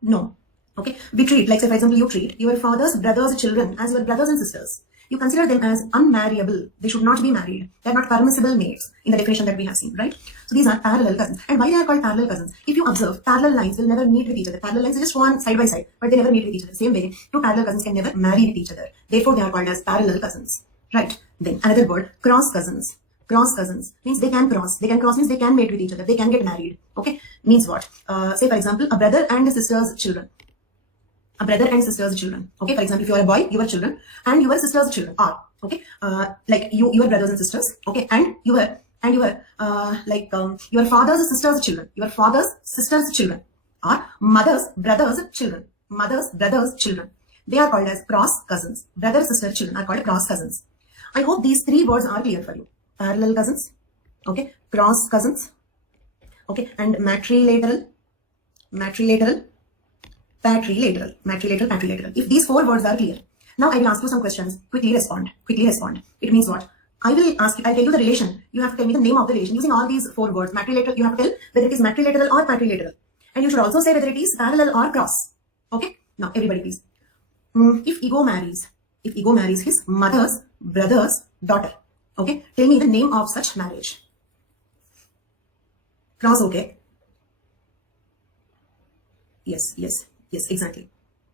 No. Okay. We treat, like say for example, you treat your father's brother's children as your brothers and sisters. You consider them as unmarriable. They should not be married. They are not permissible mates in the definition that we have seen, right? So these are parallel cousins. And why they are called parallel cousins? If you observe, parallel lines will never meet with each other. Parallel lines just go on side by side, but they never meet with each other. Same way, two parallel cousins can never marry with each other. Therefore, they are called as parallel cousins, right? Then another word, cross cousins. Cross cousins means they can cross. They can cross means they can mate with each other. They can get married. Okay, means what? Say for example, a brother and a sister's children. A brother and sister's children. Okay, for example, if you are a boy, your children and your sister's children are okay. Like your brothers and sisters. Okay, and your father's sister's children. Your father's sister's children are mother's brother's children. Mother's brother's children. They are called as cross cousins. Brother sister children are called cross cousins. I hope these three words are clear for you. Parallel cousins. Okay, cross cousins. Okay, and matrilateral. Matrilateral. Patrilateral. If these four words are clear, now I will ask you some questions. Quickly respond. It means what? I'll tell you the relation. You have to tell me the name of the relation. Using all these four words, matrilateral, you have to tell whether it is matrilateral or patrilateral. And you should also say whether it is parallel or cross. Okay? Now, everybody please. If ego marries his mother's brother's daughter. Okay? Tell me the name of such marriage. Cross, okay? Yes, exactly.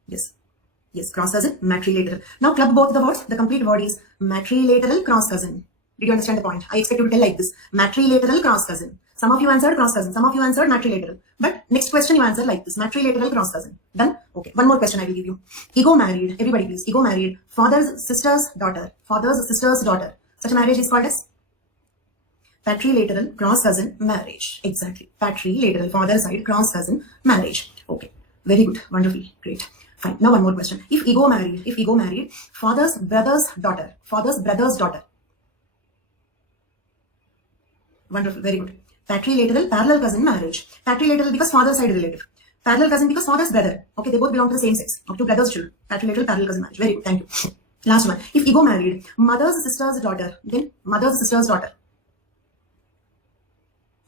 Yes, cross cousin, matrilateral. Now club both the words. The complete word is matrilateral cross cousin. Did you understand the point? I expect you to tell like this. Matrilateral cross cousin. Some of you answered cross cousin. Some of you answered matrilateral. But next question you answer like this. Matrilateral cross cousin. Done? Okay. One more question I will give you. Ego married. Everybody please. Ego married. Father's sister's daughter. Father's sister's daughter. Such a marriage is called as patrilateral cross cousin marriage. Exactly. Patrilateral. Father side cross cousin marriage. Okay. Very good. Wonderful. Great. Fine. Now one more question. If ego married father's brother's daughter. Father's brother's daughter. Wonderful. Very good. Patrilateral parallel cousin marriage. Patrilateral because father side relative. Parallel cousin because father's brother. Okay, they both belong to the same sex. Of two brothers' children. Patrilateral parallel cousin marriage. Very good. Thank you. Last one. If ego married mother's sister's daughter, then mother's sister's daughter.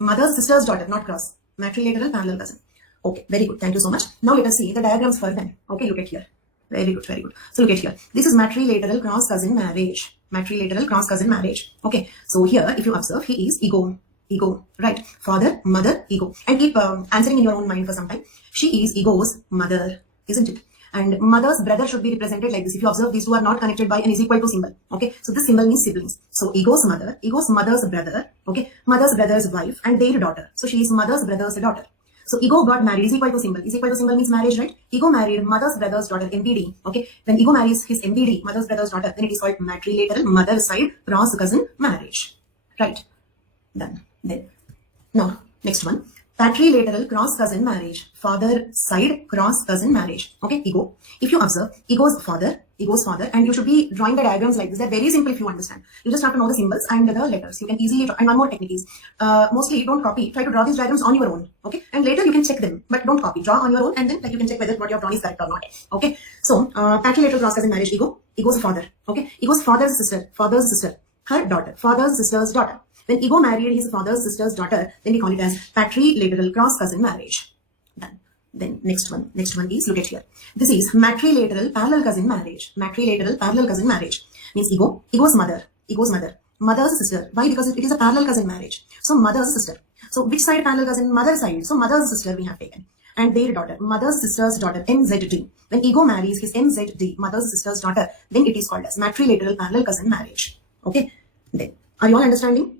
Mother's sister's daughter, not cross. Matrilateral parallel cousin. Okay, very good. Thank you so much. Now let us see the diagrams for them. Okay, look at here. Very good, very good. So look at here. This is matrilateral cross cousin marriage. Matrilateral cross cousin marriage. Okay. So here, if you observe, he is ego. Ego, right? Father, mother, ego. And keep answering in your own mind for some time. She is ego's mother, isn't it? And mother's brother should be represented like this. If you observe, these two are not connected by an is equal to symbol. Okay. So this symbol means siblings. So ego's mother's brother. Okay. Mother's brother's wife and their daughter. So she is mother's brother's daughter. So ego got married, is equal to symbol. Is equal to symbol means marriage, right? Ego married mother's brother's daughter, MBD. Okay. When ego marries his MBD, mother's brother's daughter, then it is called matrilateral mother side cross cousin marriage. Right. Done. Then. Now, next one. Patrilateral cross cousin marriage. Father side cross cousin marriage. Okay. Ego. If you observe, ego's father, and you should be drawing the diagrams like this. They're very simple if you understand. You just have to know the symbols and the letters. You can easily draw. And one more technique is, mostly don't copy. Try to draw these diagrams on your own. Okay. And later you can check them, but don't copy. Draw on your own and then like you can check whether what you have drawn is correct or not. Okay. So, patrilateral cross cousin marriage. Ego's father. Okay. Ego's father's sister, her daughter, father's sister's daughter. When ego married his father's sister's daughter, then we call it as patrilateral cross cousin marriage. Done. Then next one is, look at here. This is matrilateral parallel cousin marriage. Matrilateral parallel cousin marriage means ego's mother, mother's sister. Why? Because it is a parallel cousin marriage. So mother's sister. So which side parallel cousin? Mother's side. So mother's sister we have taken. And their daughter, mother's sister's daughter, MZD. When ego marries his MZD, mother's sister's daughter, then it is called as matrilateral parallel cousin marriage. Okay. Then, are you all understanding?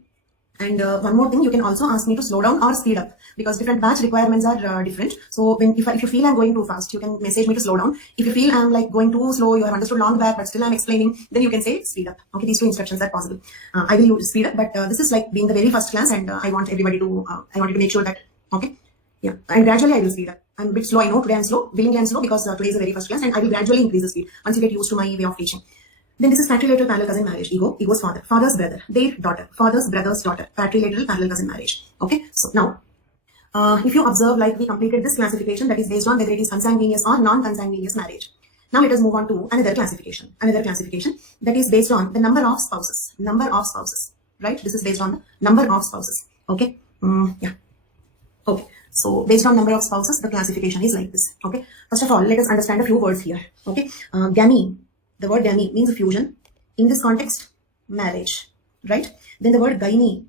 And one more thing, you can also ask me to slow down or speed up because different batch requirements are different. So if you feel I'm going too fast, you can message me to slow down. If you feel I'm like going too slow, you have understood long back, but still I'm explaining, then you can say speed up. Okay, these two instructions are possible. I will use speed up, but this is like being the very first class, and I want everybody to, I wanted to make sure that, okay, yeah, and gradually I will speed up. I'm a bit slow, I know today I'm slow, willingly I'm slow because today is the very first class, and I will gradually increase the speed once you get used to my way of teaching. Then this is patrilateral parallel cousin marriage. Ego's father, father's brother, their daughter, father's brother's daughter, patrilateral parallel cousin marriage. Okay. So now, if you observe, like we completed this classification that is based on whether it is consanguineous or non-consanguineous marriage. Now let us move on to another classification that is based on the number of spouses, right? This is based on the number of spouses. Okay. Yeah. Okay. So based on number of spouses, the classification is like this. Okay. First of all, let us understand a few words here. Okay. Gamy. The word gamy means fusion. In this context, marriage, right? Then the word gynae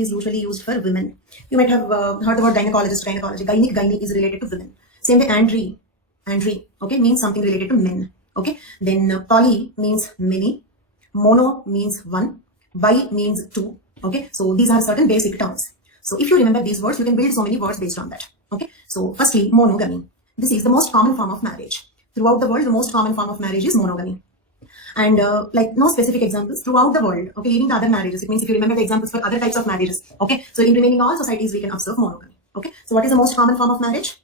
is usually used for women. You might have heard the word gynecologist, gynae is related to women. Same way, andry, okay, means something related to men. Okay. Then poly means many, mono means one, bi means two. Okay. So these are certain basic terms. So if you remember these words, you can build so many words based on that. Okay. So firstly, monogamy. This is the most common form of marriage. Throughout the world, the most common form of marriage is monogamy. And like no specific examples throughout the world, okay, leaving the other marriages. It means if you remember the examples for other types of marriages, okay. So in remaining all societies, we can observe monogamy. Okay. So what is the most common form of marriage?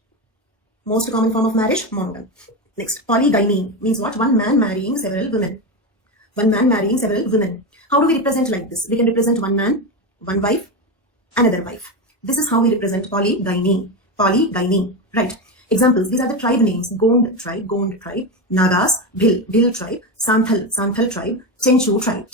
Most common form of marriage, monogamy. Next, polygyny means what? One man marrying several women. How do we represent like this? We can represent one man, one wife, another wife. This is how we represent polygyny, right? Examples, these are the tribe names. Gond tribe, Nagas, Bhil tribe, Santhal tribe, Chenchu tribe,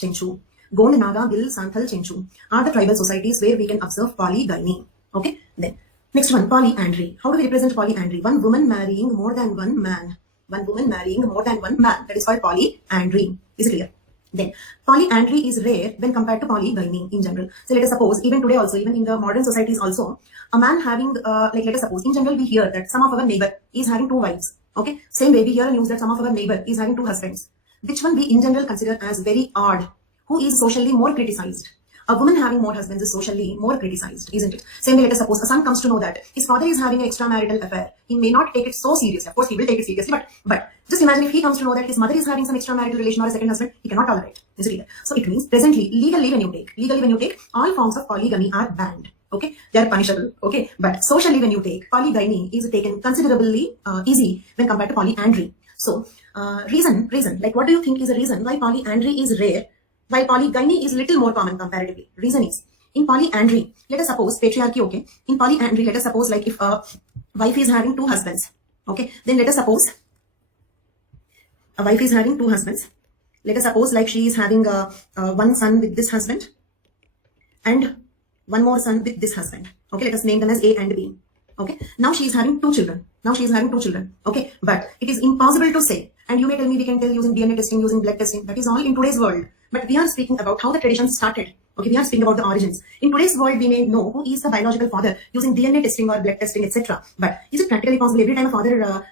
Gond, Naga, Bhil, Santhal, Chenchu are the tribal societies where we can observe polygyny. Okay, then next one, polyandry. How do we represent polyandry? One woman marrying more than one man. That is called polyandry. Is it clear? Then polyandry is rare when compared to polygyny in general. So let us suppose even today also, even in the modern societies also, a man having like let us suppose in general we hear that some of our neighbor is having two wives. Okay, same way we hear news that some of our neighbor is having two husbands. Which one we in general consider as very odd? Who is socially more criticized? A woman having more husbands is socially more criticized, isn't it? Same way, let us suppose a son comes to know that his father is having an extramarital affair. He may not take it so seriously. Of course, he will take it seriously, but just imagine if he comes to know that his mother is having some extramarital relation or a second husband, he cannot tolerate. Is it clear? So it means presently, legally when you take, all forms of polygamy are banned. Okay, they are punishable. Okay, but socially when you take, polygyny is taken considerably easy when compared to polyandry. So reason, like what do you think is the reason why polyandry is rare, while polygyny is little more common comparatively? Reason is, in polyandry, let us suppose patriarchy, okay. In polyandry, let us suppose like if a wife is having two husbands, okay, then let us suppose a wife is having two husbands. Let us suppose like she is having one son with this husband and one more son with this husband. Okay, let us name them as A and B. Okay, now she is having two children. Now she is having two children. Okay, but it is impossible to say. And you may tell me we can tell using DNA testing, using blood testing. That is all in today's world. But we are speaking about how the tradition started. Okay, we are speaking about the origins. In today's world, we may know who is the biological father using DNA testing or blood testing, etc. But is it practically possible every time a father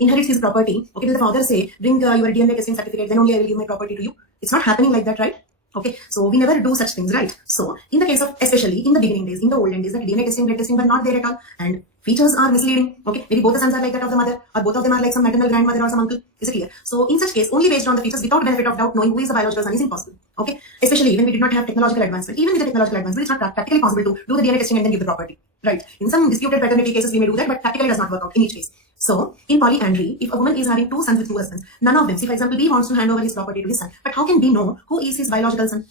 inherits his property? Okay, will the father say, bring your DNA testing certificate, then only I will give my property to you? It's not happening like that, right? Okay, so we never do such things, right? So in the case of, especially in the beginning days, in the olden days, that DNA testing, blood testing were not there at all, and features are misleading. Okay, maybe both the sons are like that of the mother, or both of them are like some maternal grandmother or some uncle. Is it clear? So in such case, only based on the features without benefit of doubt, knowing who is the biological son is impossible. Okay, especially when we did not have technological advancement. Even with the technological advancement, it's not practically possible to do the DNA testing and then give the property. Right? In some disputed paternity cases, we may do that, but practically does not work out in each case. So in polyandry, if a woman is having two sons with two husbands, none of them, see for example, B wants to hand over his property to his son, but how can B know who is his biological son?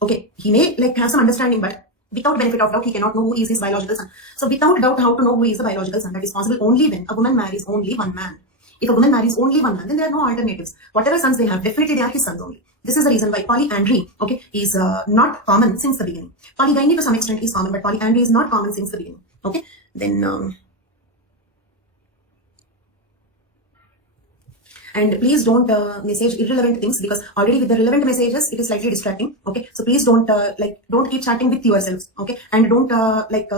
Okay, he may have some understanding, but without benefit of doubt, he cannot know who is his biological son. So without doubt, how to know who is the biological son? That is possible only when a woman marries only one man. If a woman marries only one man, then there are no alternatives. Whatever sons they have, definitely they are his sons only. This is the reason why polyandry, okay, is not common since the beginning. Polygyny to some extent is common, but polyandry is not common since the beginning. Okay, then and please don't message irrelevant things, because already with the relevant messages it is slightly distracting. Okay, so please don't don't keep chatting with yourselves. Okay, and don't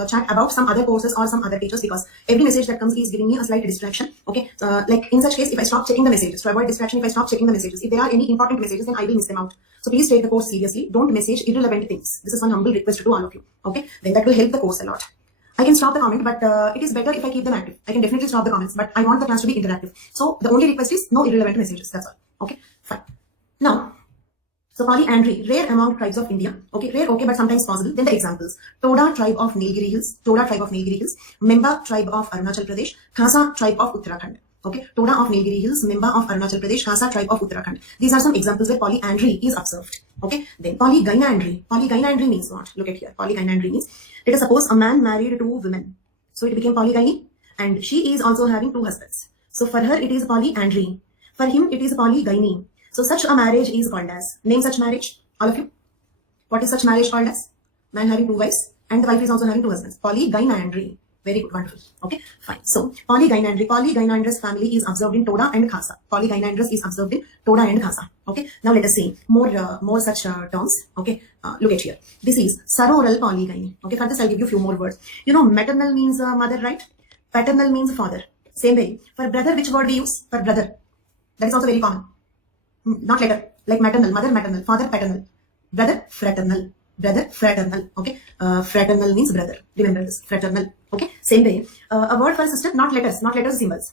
chat about some other courses or some other teachers, because every message that comes is giving me a slight distraction. Okay, in such case, if I stop checking the messages, to avoid distraction, if I stop checking the messages, if there are any important messages, then I will miss them out. So please take the course seriously. Don't message irrelevant things. This is one humble request to all of you. Okay, then that will help the course a lot. I can stop the comment, but it is better if I keep them active. I can definitely stop the comments, but I want the class to be interactive. So the only request is no irrelevant messages. That's all. Okay, fine. Now, so polyandry, rare among tribes of India. Okay, rare, okay, but sometimes possible. Then the examples: Toda tribe of Nilgiri Hills, Toda tribe of Nilgiri Hills, Memba tribe of Arunachal Pradesh, Khasa tribe of Uttarakhand. Okay, Toda of Nilgiri Hills, Memba of Arunachal Pradesh, Khasa tribe of Uttarakhand. These are some examples where polyandry is observed. Okay, then polygynandry. Polygynandry means what? Look at here. Polygynandry means, let us suppose a man married two women. So it became polygyny, and she is also having two husbands. So for her it is polyandry. For him it is polygyny. So such a marriage is called as, name such marriage, all of you. What is such marriage called as? Man having two wives and the wife is also having two husbands. Polygynandry. Very good, wonderful. Okay, fine. So polygynandry, polygynandrous family is observed in Toda and Khasa. Polygynandrous is observed in Toda and Khasa. Okay, now let us see more such terms. Okay, look at here. This is sororal polygyny. Okay, for this I'll give you a few more words. You know, maternal means mother, right? Paternal means father. Same way. For brother, which word we use? For brother. That is also very common. Not letter. Like maternal, mother maternal, father paternal, brother fraternal. Brother fraternal. Okay, fraternal means brother. Remember this, fraternal. Okay, same way. A word for sister, not letters, symbols.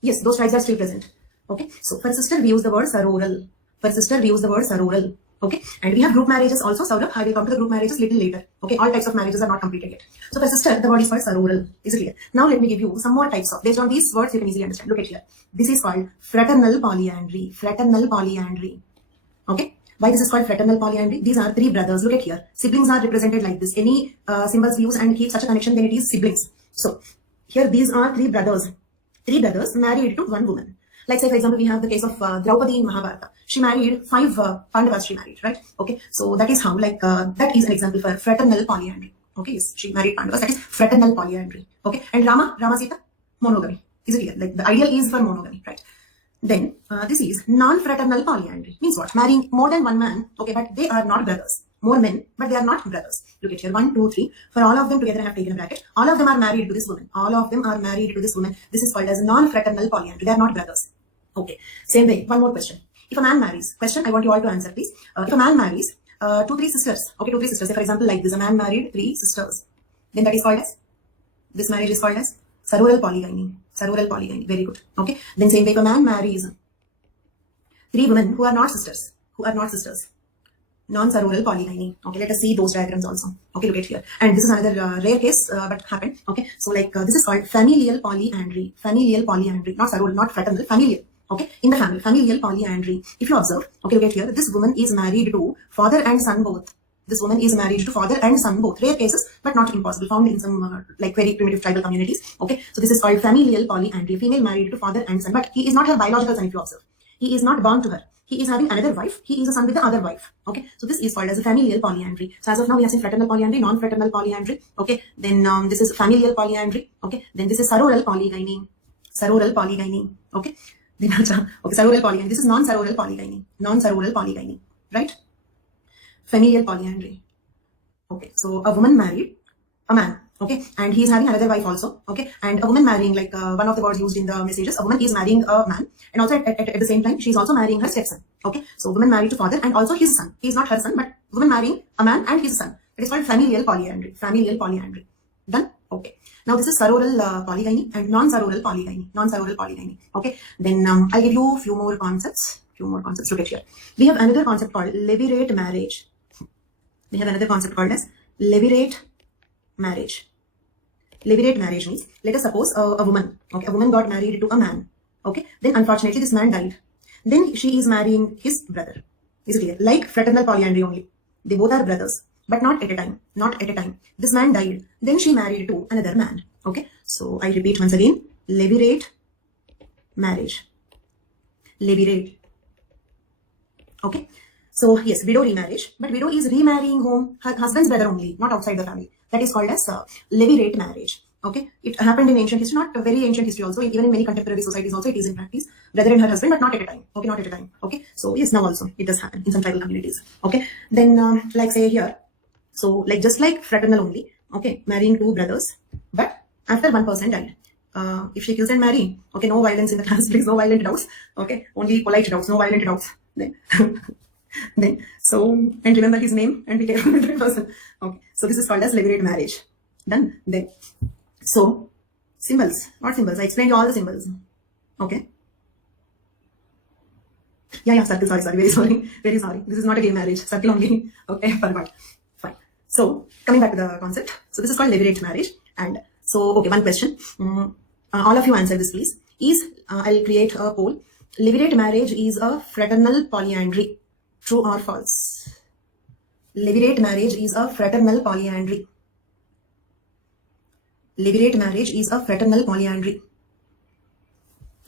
Yes, those tribes are still present. Okay, so for sister we use the word sororal. For sister we use the word sororal. Okay, and we have group marriages also. Saurabh, I will come to the group marriages little later. Okay, all types of marriages are not completed yet. So for sister, the word is called sororal. Is it clear? Now let me give you some more types of, based on these words you can easily understand. Look at here. This is called fraternal polyandry. Fraternal polyandry. Okay. Why this is called fraternal polyandry? These are three brothers. Look at here. Siblings are represented like this. Any symbols use and keep such a connection, then it is siblings. So here these are three brothers. Three brothers married to one woman. Like say for example, we have the case of Draupadi in Mahabharata. She married 5 Pandavas. She married, right? Okay. So that is how that is an example for fraternal polyandry. Okay. Yes, she married Pandavas. That is fraternal polyandry. Okay. And Rama Sita, monogamy. Is it clear? Like the ideal is for monogamy, right? Then this is non-fraternal polyandry. Means what? Marrying more than one man, okay, but they are not brothers. More men, but they are not brothers. Look at here, 1, 2, 3. For all of them together, I have taken a bracket. All of them are married to this woman. All of them are married to this woman. This is called as non-fraternal polyandry. They are not brothers. Okay. Same way, one more question. If a man marries, question I want you all to answer, please. If a man marries 2, 3 sisters, okay, 2, 3 sisters. Say for example, like this, a man married 3 sisters. Then that is called as, this marriage is called as sororal polygyny. Sororal polygyny. Very good. Okay. Then same way, if a man marries 3 women who are not sisters, non-sororal polygyny. Okay, let us see those diagrams also. Okay, look at here. And this is another rare case, but happened. Okay, so this is called familial polyandry. Familial polyandry, not sororal, not fraternal, familial. Okay, in the family, familial polyandry. If you observe, okay, look at here. This woman is married to father and son both. This woman is married to father and son both. Rare cases, but not impossible. Found in some very primitive tribal communities. Okay, so this is called familial polyandry. Female married to father and son, but he is not her biological son. If you observe, he is not born to her. he is having another wife, he is a son with the other wife. Okay, so this is called as a familial polyandry. So as of now we have seen fraternal polyandry, non-fraternal polyandry. Okay, then this is familial polyandry. Okay, then this is sororal polygyny. Sororal polygyny. Okay, then okay, sororal polygyny. This is non-sororal polygyny. Non-sororal polygyny, right? Familial polyandry. Okay, so a woman married a man. Okay, and he is having another wife also. Okay, and a woman marrying, like one of the words used in the messages, a woman is marrying a man, and also at the same time she is also marrying her stepson. Okay, so woman married to father and also his son. He is not her son, but woman marrying a man and his son. It is called familial polyandry. Familial polyandry. Done. Okay. Now this is sororal polygyny and non-sororal polygyny. Non-sororal polygyny. Okay. Then I'll give you a few more concepts. Look at here. We have another concept called levirate marriage. We have another concept called as levirate marriage. Levirate marriage means, let us suppose a woman, okay, a woman got married to a man, okay, then unfortunately this man died, then she is marrying his brother. Is it clear? Like fraternal polyandry only, they both are brothers, but not at a time. This man died, then she married to another man. Okay, so I repeat once again, levirate marriage. Levirate. Okay, so yes, widow remarriage, but widow is remarrying whom? Her husband's brother only, not outside the family. That is called as levirate marriage. Okay, it happened in ancient history, not a very ancient history also, even in many contemporary societies also it is in practice. Brother and her husband, but not at a time. Okay, not at a time. Okay, so yes, now also it does happen in some tribal communities. Okay, then like say here, so like just like fraternal only. Okay, marrying two brothers, but after one person died. If she kills and marry, okay, no violence in the class, please, no violent doubts. Okay, only polite doubts, no violent doubts. Then so, and remember his name and be careful with that person. Okay, so this is called as levirate marriage. Done. Then so symbols. What symbols? I explained you all the symbols. Okay, yeah, circle. Sorry, very sorry. This is not a gay marriage, circle only. Okay, forgot. Fine. So coming back to the concept, so this is called levirate marriage. And so okay, one question, all of you answer this please. Is I'll create a poll. Levirate marriage is a fraternal polyandry. True or false? Levirate marriage is a fraternal polyandry. Levirate marriage is a fraternal polyandry.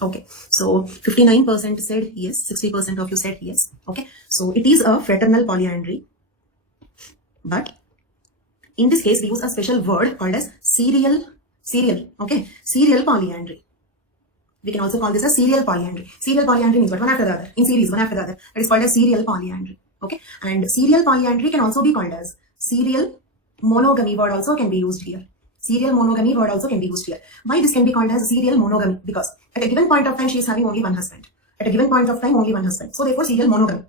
Okay, so 59% said yes, 60% of you said yes. Okay, so it is a fraternal polyandry, but in this case we use a special word called as serial. Okay, serial polyandry. We can also call this a serial polyandry. Serial polyandry means what? One after the other, in series, one after the other. That is called as serial polyandry. Okay, and serial polyandry can also be called as serial monogamy. Word also can be used here. Serial monogamy word also can be used here. Why this can be called as serial monogamy? Because at a given point of time she is having only one husband. At a given point of time only one husband. So therefore serial monogamy.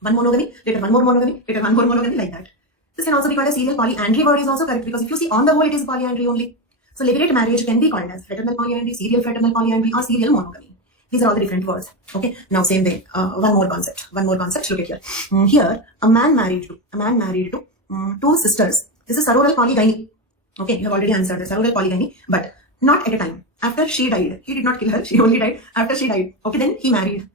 One monogamy, later one more monogamy, later one more monogamy, like that. This can also be called as serial polyandry. Word is also correct because if you see on the whole it is polyandry only. So levirate marriage can be called as fraternal polyandry, serial fraternal polyandry, or serial monogamy. These are all the different words. Okay. Now same way. One more concept. Look at here. Here a man married to two sisters. This is sororal polygyny. Okay, you have already answered the sororal polygyny, but not at a time. After she died, he did not kill her. She only died after she died. Okay, then he married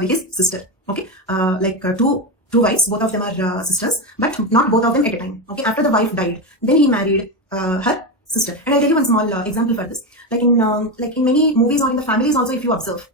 his sister. Okay, two wives. Both of them are sisters, but not both of them at a time. Okay, after the wife died, then he married her sister. And I'll tell you one small example for this. Like in many movies or in the families also, if you observe,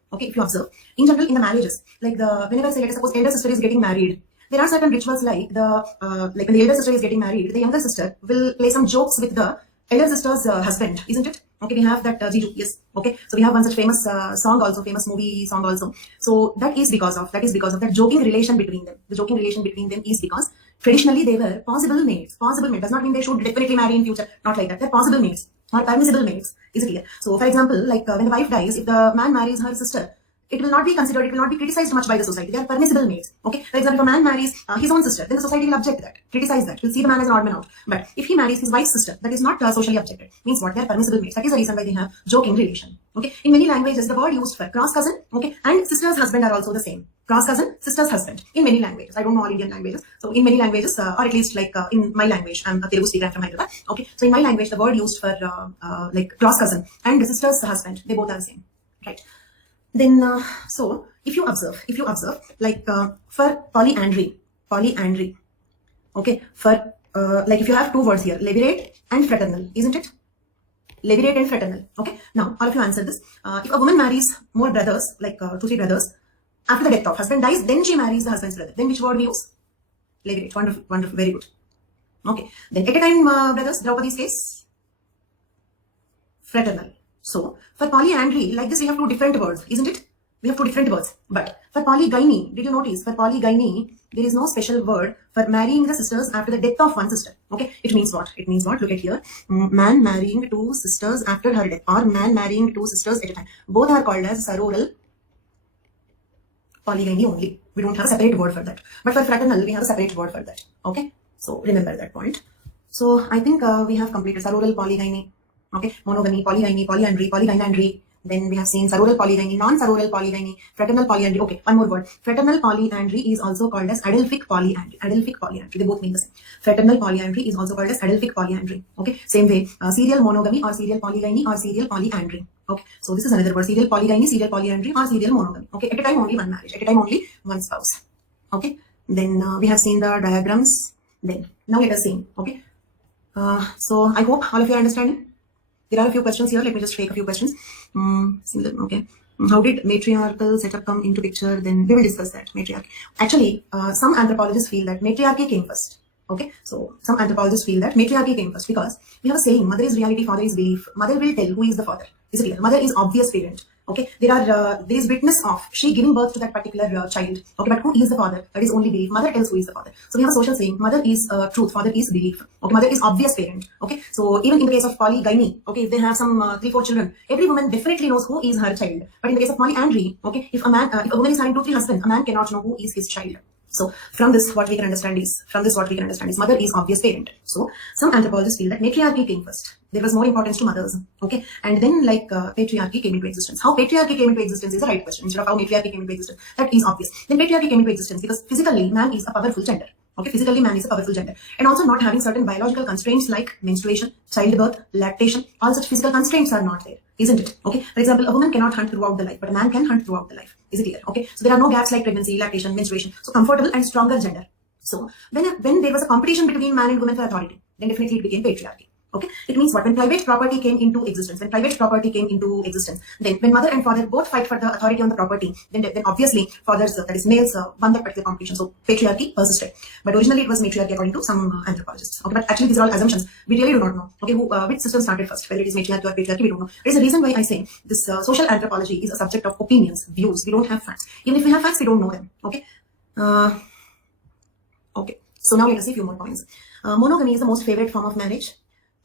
in general in the marriages, whenever say let us suppose elder sister is getting married, there are certain rituals like when the elder sister is getting married, the younger sister will play some jokes with the elder sister's husband, isn't it? Okay, we have that Jiju, yes. Okay, so we have one such famous song also, famous movie song also. So that is because of that joking relation between them. The joking relation between them is because traditionally they were possible mates. Possible mate does not mean they should definitely marry in future. Not like that. They're possible mates or permissible mates. Is it clear? So for example, when the wife dies, if the man marries her sister, it will not be considered, it will not be criticized much by the society. They are permissible mates. Okay. For example, if a man marries his own sister, then the society will object that, criticize that, will see the man as an odd man out. But if he marries his wife's sister, that is not socially objected. Means what? They are permissible mates. That is the reason why they have joking relation. Okay. In many languages, the word used for cross cousin, okay, and sister's husband are also the same. Cross cousin, sister's husband. In many languages, I don't know all Indian languages. So in many languages, or at least in my language, I'm a Telugu speaker, I'm from Hyderabad. Okay. So in my language, the word used for cross cousin and the sister's husband, they both are the same, right? Then so if you observe for polyandry, okay, for if you have two words here, levirate and fraternal, isn't it? Levirate and fraternal. Okay, now all of you answer this. If a woman marries more brothers, 2-3 brothers, after the death of husband dies, then she marries the husband's brother. Then which word we use? Levirate. Wonderful, wonderful, very good. Okay. Then at a time, brothers, Draupadi's case, fraternal. So for polyandry, like this, we have two different words, isn't it? We have two different words. But for polygyny, did you notice? For polygyny, there is no special word for marrying the sisters after the death of one sister. Okay, it means what? It means what? Look at here. Man marrying two sisters after her death, or man marrying two sisters at a time. Both are called as sororal polygyny only. We don't have a separate word for that. But for fraternal, we have a separate word for that. Okay, so remember that point. So I think we have completed sororal polygyny. Okay, monogamy, polygyny, polyandry, polygynandry. Then we have seen sororal polygyny, non-sororal polygyny, fraternal polyandry. Okay, one more word. Fraternal polyandry is also called as adelphic polyandry. Adelphic polyandry, they both mean the same. Fraternal polyandry is also called as adelphic polyandry. Okay, same way, serial monogamy or serial polygyny or serial polyandry. Okay, so this is another word: serial polygyny, serial polyandry, or serial monogamy. Okay, at a time only one marriage, at a time only one spouse. Okay, then we have seen the diagrams. Then now let us see. Okay, so I hope all of you are understanding. There are a few questions here. Let me just take a few questions. Okay. How did matriarchal setup come into picture? Then we will discuss that. Matriarchy. Actually, some anthropologists feel that matriarchy came first. Okay. So some anthropologists feel that matriarchy came first because we have a saying: mother is reality, father is belief. Mother will tell who is the father. Is it clear? Mother is obvious parent. Okay, there is witness of she giving birth to that particular child. Okay, but who is the father? That is only belief. Mother tells who is the father. So we have a social saying: mother is truth, father is belief. Okay, mother is obvious parent. Okay, so even in the case of polygyny, okay, if they have some 3-4 children, every woman definitely knows who is her child. But in the case of polyandry, okay, if a woman is having 2-3 husbands, a man cannot know who is his child. So from this, what we can understand is mother is obvious parent. So some anthropologists feel that matriarchy came first. There was more importance to mothers. Okay, and then like patriarchy came into existence. How patriarchy came into existence is the right question instead of how matriarchy came into existence. That is obvious. Then patriarchy came into existence because physically man is a powerful gender. Okay, physically man is a powerful gender, and also not having certain biological constraints like menstruation, childbirth, lactation. All such physical constraints are not there, isn't it? Okay, for example, a woman cannot hunt throughout the life, but a man can hunt throughout the life. Is it clear? Okay, so there are no gaps like pregnancy, lactation, menstruation. So comfortable and stronger gender. So when there was a competition between man and woman for authority, then definitely it became patriarchy. Okay, it means what? When private property came into existence, then when mother and father both fight for the authority on the property, then obviously fathers, that is males, won that particular competition. So patriarchy persisted, but originally it was matriarchy according to some anthropologists. Okay, but actually these are all assumptions. We really do not know. Okay, which system started first, whether it is matriarchy or patriarchy, we don't know. There is a reason why I say this social anthropology is a subject of opinions, views. We don't have facts. Even if we have facts, we don't know them. Okay. Okay. So now let us see a few more points. Monogamy is the most favorite form of marriage.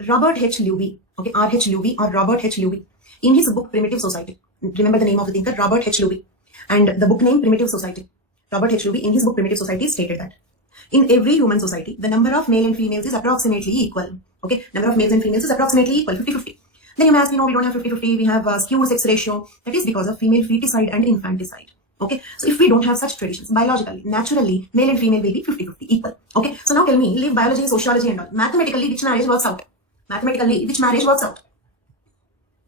Robert H. Lewey, okay, R.H. Lewey or Robert H. Lewey, in his book Primitive Society. Remember the name of the thinker, Robert H. Lewey, and the book name Primitive Society. Robert H. Lewey, in his book Primitive Society, stated that in every human society, the number of male and females is approximately equal. Okay, number of males and females is approximately equal, 50-50. Then you may ask, we don't have 50-50, we have a skewed sex ratio. That is because of female feticide and infanticide. Okay, so if we don't have such traditions, biologically, naturally, male and female will be 50-50 equal. Okay, so now tell me, leave biology, sociology and all. Mathematically, which marriage works out?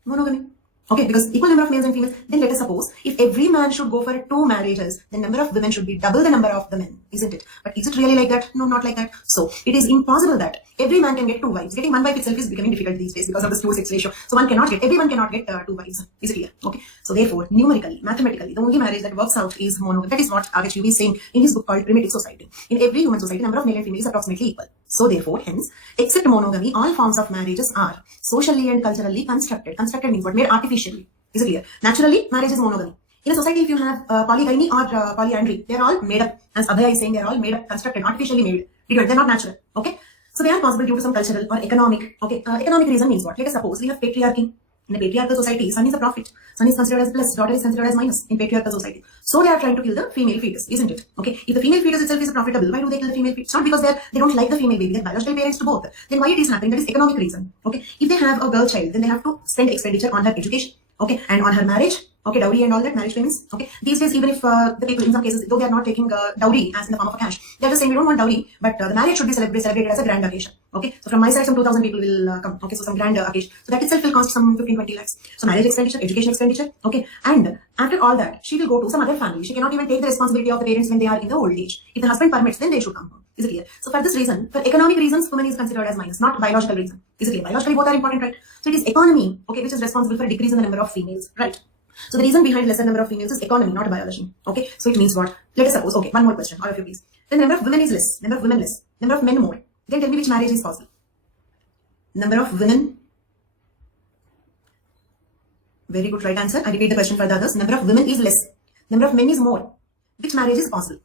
Monogamy. Okay, because equal number of males and females. Then let us suppose if every man should go for 2 marriages, the number of women should be double the number of the men, isn't it? But is it really like that? No, not like that. So it is impossible that every man can get 2 wives. Getting 1 wife itself is becoming difficult these days because of the skewed sex ratio. So everyone cannot get 2 wives. Is it clear? Okay. So therefore, numerically, mathematically, the only marriage that works out is monogamy. That is what R.H. Lewey is saying in his book called Primitive Society. In every human society, number of male and female is approximately equal. So therefore, hence, except monogamy, all forms of marriages are socially and culturally constructed. Constructed means what? Made artificially. Is it clear? Naturally, marriage is monogamy. In a society, if you have polygyny or polyandry, they are all made up. As Abhay is saying, they are all made up, constructed, artificially made. They're not natural. Okay? So they are possible due to some cultural or economic. Okay? Economic reason means what? Let us suppose we have patriarchy. In a patriarchal society, son is a prophet. Son is considered as plus, daughter is considered as minus in patriarchal society. So they are trying to kill the female fetus, isn't it? Okay. If the female fetus itself is profitable, why do they kill the female fetus? It's not because they don't like the female baby, they're biological parents to both. Then why it is happening? That is economic reason. Okay. If they have a girl child, then they have to spend expenditure on her education. Okay. And on her marriage. Okay, dowry and all that, marriage payments. Okay, these days, even if the people in some cases, though they are not taking dowry as in the form of a cash, they are just saying we don't want dowry, but the marriage should be celebrated as a grand occasion. Okay, so from my side, some 2,000 people will come. Okay, so some grand occasion. So that itself will cost some 15-20 lakhs. So marriage expenditure, education expenditure. Okay, and after all that, she will go to some other family. She cannot even take the responsibility of the parents when they are in the old age. If the husband permits, then they should come home. Is it clear? So for this reason, for economic reasons, woman is considered as minus, not biological reason. Is it clear? Biologically, both are important, right? So it is economy, okay, which is responsible for a decrease in the number of females, right? So the reason behind lesser number of females is economy, not biology. Okay, so it means what? Let us suppose, okay, one more question, all of you please. Then the number of women is less, number of women less, number of men more. Then tell me which marriage is possible. Number of women. Very good, right answer. I repeat the question for the others. Number of women is less, number of men is more. Which marriage is possible?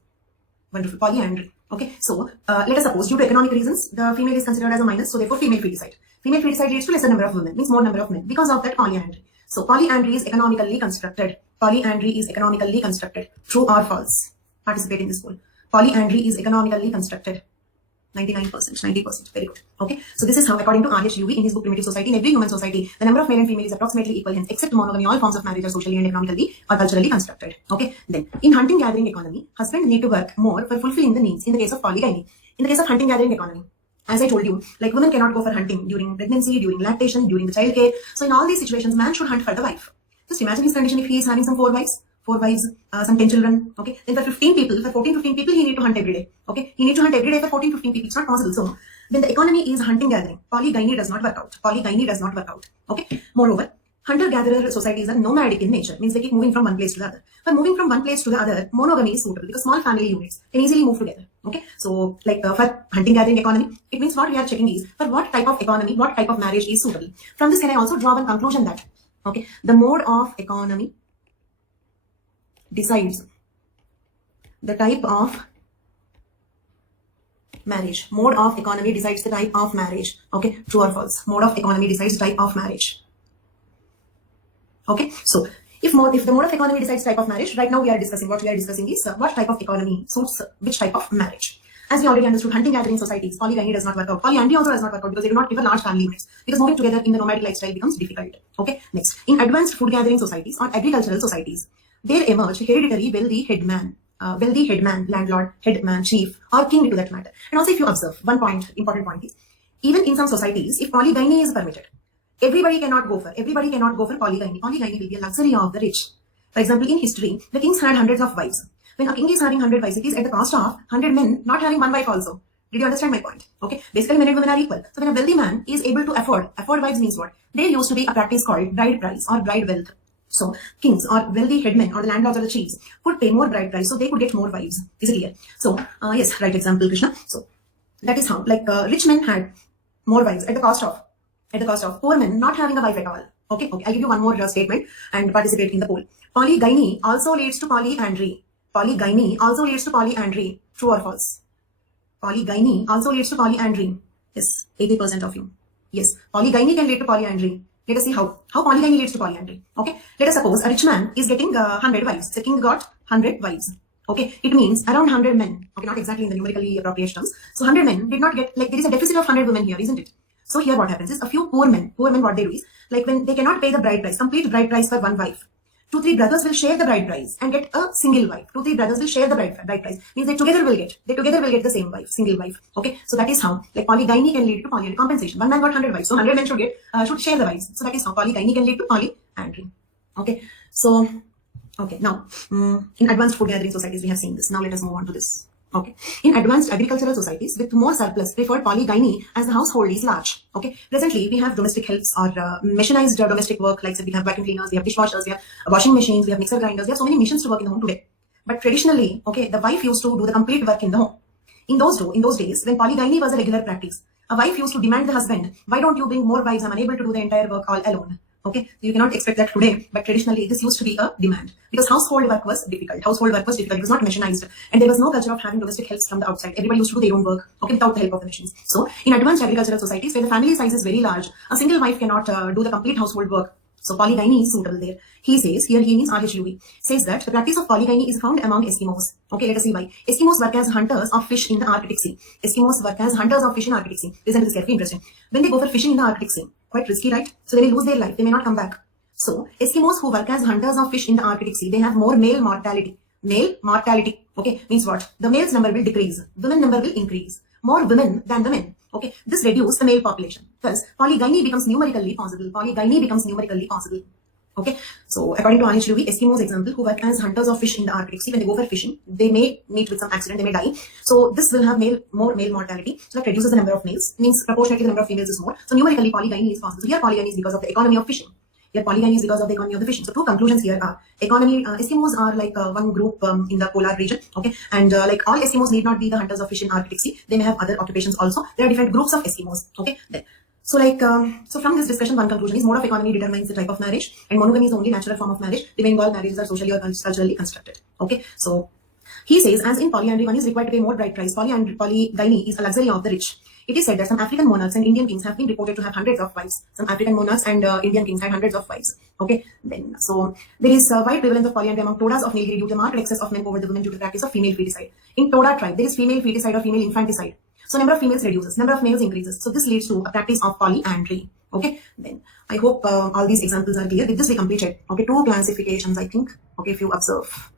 Wonderful, polyandry. Okay, so let us suppose due to economic reasons, the female is considered as a minus, so therefore female feticide. Female feticide leads to lesser number of women, means more number of men. Because of that, polyandry. So polyandry is economically constructed. Polyandry is economically constructed. True or false? Participate in this poll. Polyandry is economically constructed. 99%, 90%. Very good. Okay. So this is how, according to RHUV, in his book Primitive Society, in every human society, the number of male and female is approximately equal. Hence, except monogamy, all forms of marriage are socially and economically or culturally constructed. Okay. Then, in hunting-gathering economy, husbands need to work more for fulfilling the needs in the case of polygyny. In the case of hunting-gathering economy, as I told you, like women cannot go for hunting during pregnancy, during lactation, during the child care. So in all these situations, man should hunt for the wife. Just imagine his condition if he is having some four wives, some 10 children. Okay. Then for 15 people, for 14, 15 people, he need to hunt every day. Okay. He need to hunt every day for 14, 15 people. It's not possible. So when the economy is hunting gathering, polygyny does not work out. Polygyny does not work out. Okay. Moreover, hunter-gatherer societies are nomadic in nature, means they keep moving from one place to the other. For moving from one place to the other, monogamy is suitable because small family units can easily move together. Okay, so like for hunting-gathering economy, it means what we are checking is for what type of economy, what type of marriage is suitable. From this, can I also draw one conclusion that, okay, the mode of economy decides the type of marriage. Mode of economy decides the type of marriage. Okay, true or false? Mode of economy decides the type of marriage. Okay, so if the mode of economy decides type of marriage, right now we are discussing what is what type of economy suits which type of marriage. As we already understood, hunting-gathering societies, polygyny does not work out. Polyandry also does not work out because they do not give a large family units. Because moving together in the nomadic lifestyle becomes difficult. Okay, next, in advanced food-gathering societies or agricultural societies, there emerge hereditary wealthy headman, landlord, headman, chief, or king to that matter. And also, if you observe, one point, important point is, even in some societies, if polygyny is permitted, everybody cannot go for polygyny. Polygyny will be a luxury of the rich. For example, in history, the kings had hundreds of wives. When a king is having 100 wives, it is at the cost of 100 men not having one wife also. Did you understand my point? Okay. Basically, men and women are equal. So when a wealthy man is able to afford wives means what? There used to be a practice called bride price or bride wealth. So kings or wealthy headmen or the landlords or the chiefs could pay more bride price so they could get more wives. Is it clear? So yes, right example, Krishna. So that is how, like rich men had more wives at the cost of poor men not having a wife at all. Okay, I'll give you one more statement and participate in the poll. Polygyny also leads to polyandry. Polygyny also leads to polyandry. True or false? Polygyny also leads to polyandry. Yes, 80% of you. Yes, polygyny can lead to polyandry. Let us see how polygyny leads to polyandry. Okay, let us suppose a rich man is getting 100 wives. The king got 100 wives. Okay, it means around 100 men. Okay, not exactly in the numerically appropriate terms. So 100 men did not get, like there is a deficit of 100 women here, isn't it? So here what happens is a few poor men what they do is, like when they cannot pay the bride price, complete bride price for one wife, 2-3 brothers will share the bride price and get a single wife. 2-3 brothers will share the bride price. Means they together will get the same wife, single wife. Okay, so that is how, like polygyny can lead to polyandry. Compensation. One man got 100 wives, so 100 men should share the wives. So that is how polygyny can lead to polyandry. Okay, so okay, now in advanced food gathering societies we have seen this. Now let us move on to this. Okay, in advanced agricultural societies with more surplus prefer polygyny as the household is large. Okay, presently we have domestic helps or machinized domestic work, like we have vacuum cleaners, we have dishwashers, we have washing machines, we have mixer grinders, we have so many machines to work in the home today. But traditionally, okay, the wife used to do the complete work in the home. In those days, when polygyny was a regular practice, a wife used to demand the husband, why don't you bring more wives? I'm unable to do the entire work all alone. Okay, you cannot expect that today, but traditionally this used to be a demand because household work was difficult. It was not machinized, and there was no culture of having domestic helps from the outside. Everybody used to do their own work, okay, without the help of the machines. So, in advanced agricultural societies where the family size is very large, a single wife cannot do the complete household work. So, polygyny is suitable there. He says, here he means RHUV, says that the practice of polygyny is found among Eskimos. Okay, let us see why. Eskimos work as hunters of fish in the Arctic Sea. Eskimos work as hunters of fish in Arctic Sea. Listen to this carefully, interesting. When they go for fishing in the Arctic Sea, quite risky, right? So, they may lose their life. They may not come back. So, Eskimos who work as hunters of fish in the Arctic Sea, they have more male mortality. Male mortality, okay, means what? The male's number will decrease, women number will increase. More women than the men, okay. This reduces the male population. Thus, polygyny becomes numerically possible. Okay, so according to RHUV, Eskimos example, who work as hunters of fish in the Arctic Sea, when they go for fishing, they may meet with some accident, they may die. So this will have more male mortality. So that reduces the number of males, means proportionately the number of females is more. So numerically polygyny is possible. So here polygyny is because of the economy of fishing. Here polygamy is because of the economy of the fishing. So two conclusions here are economy. Eskimos are like one group in the polar region. Okay, and like all Eskimos need not be the hunters of fish in Arctic Sea. They may have other occupations also. There are different groups of Eskimos. Okay, then. So so from this discussion, one conclusion is mode of economy determines the type of marriage, and monogamy is the only natural form of marriage. Living all marriages are socially or culturally constructed. Okay, so he says, as in polyandry, one is required to pay more bride price. Polygamy is a luxury of the rich. It is said that some African monarchs and Indian kings have been reported to have hundreds of wives. Some African monarchs and Indian kings had hundreds of wives. Okay, then so there is a wide prevalence of polyandry among Todas of Nilgiri due to marked excess of men over the women due to the practice of female feticide. In Toda tribe, there is female feticide or female infanticide. So number of females reduces, number of males increases. So this leads to a practice of polyandry. Okay, then I hope all these examples are clear. With this we completed. Okay, two classifications I think. Okay, if you observe.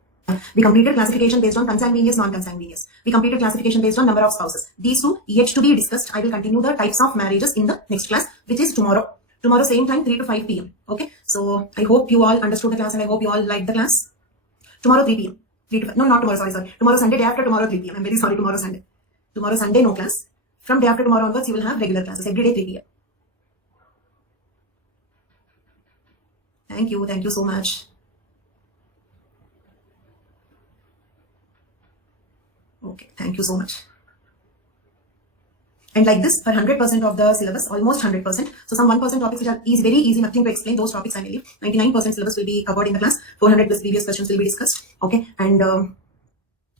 We completed classification based on consanguineous, non-consanguineous. We completed classification based on number of spouses. These two yet to be discussed. I will continue the types of marriages in the next class, which is tomorrow. Tomorrow same time, 3 to 5 p.m. Okay, so I hope you all understood the class and I hope you all liked the class. Tomorrow 3 p.m. 3 to 5. No, not tomorrow. Sorry. Tomorrow Sunday, day after tomorrow 3 p.m. I'm very sorry. Tomorrow Sunday. Tomorrow Sunday no class. From day after tomorrow onwards, you will have regular classes every day 3 p.m. Thank you. Thank you so much. Okay, thank you so much. And like this, for 100% of the syllabus, almost 100%. So some 1% topics which are very easy, nothing to explain. Those topics I may leave. 99% syllabus will be covered in the class. 400 plus previous questions will be discussed. Okay, and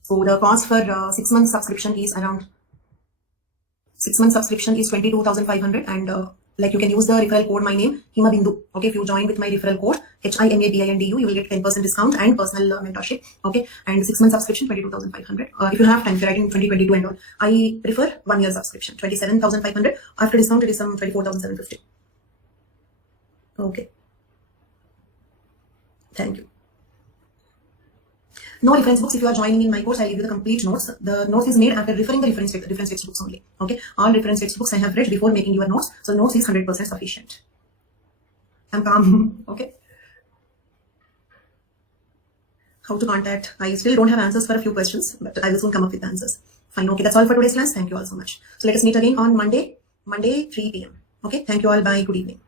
so the cost for 6 months subscription is around 6 months subscription is 22,500 and like you can use the referral code my name Himabindu. Okay, if you join with my referral code HIMABINDU, you will get 10% discount and personal mentorship. Okay, and 6 months subscription 22,500. If you have time, if you're writing 2022 and all, I prefer 1 year subscription 27,500. After discount it is some 24,750. Okay, thank you. No reference books. If you are joining in my course, I'll give you the complete notes. The notes is made after referring the reference textbooks only. Okay, all reference textbooks I have read before making your notes. So notes is 100% sufficient. I'm calm. Okay. How to contact? I still don't have answers for a few questions, but I will soon come up with answers. Fine. Okay, that's all for today's class. Thank you all so much. So let us meet again on Monday 3 p.m. Okay, thank you all. Bye. Good evening.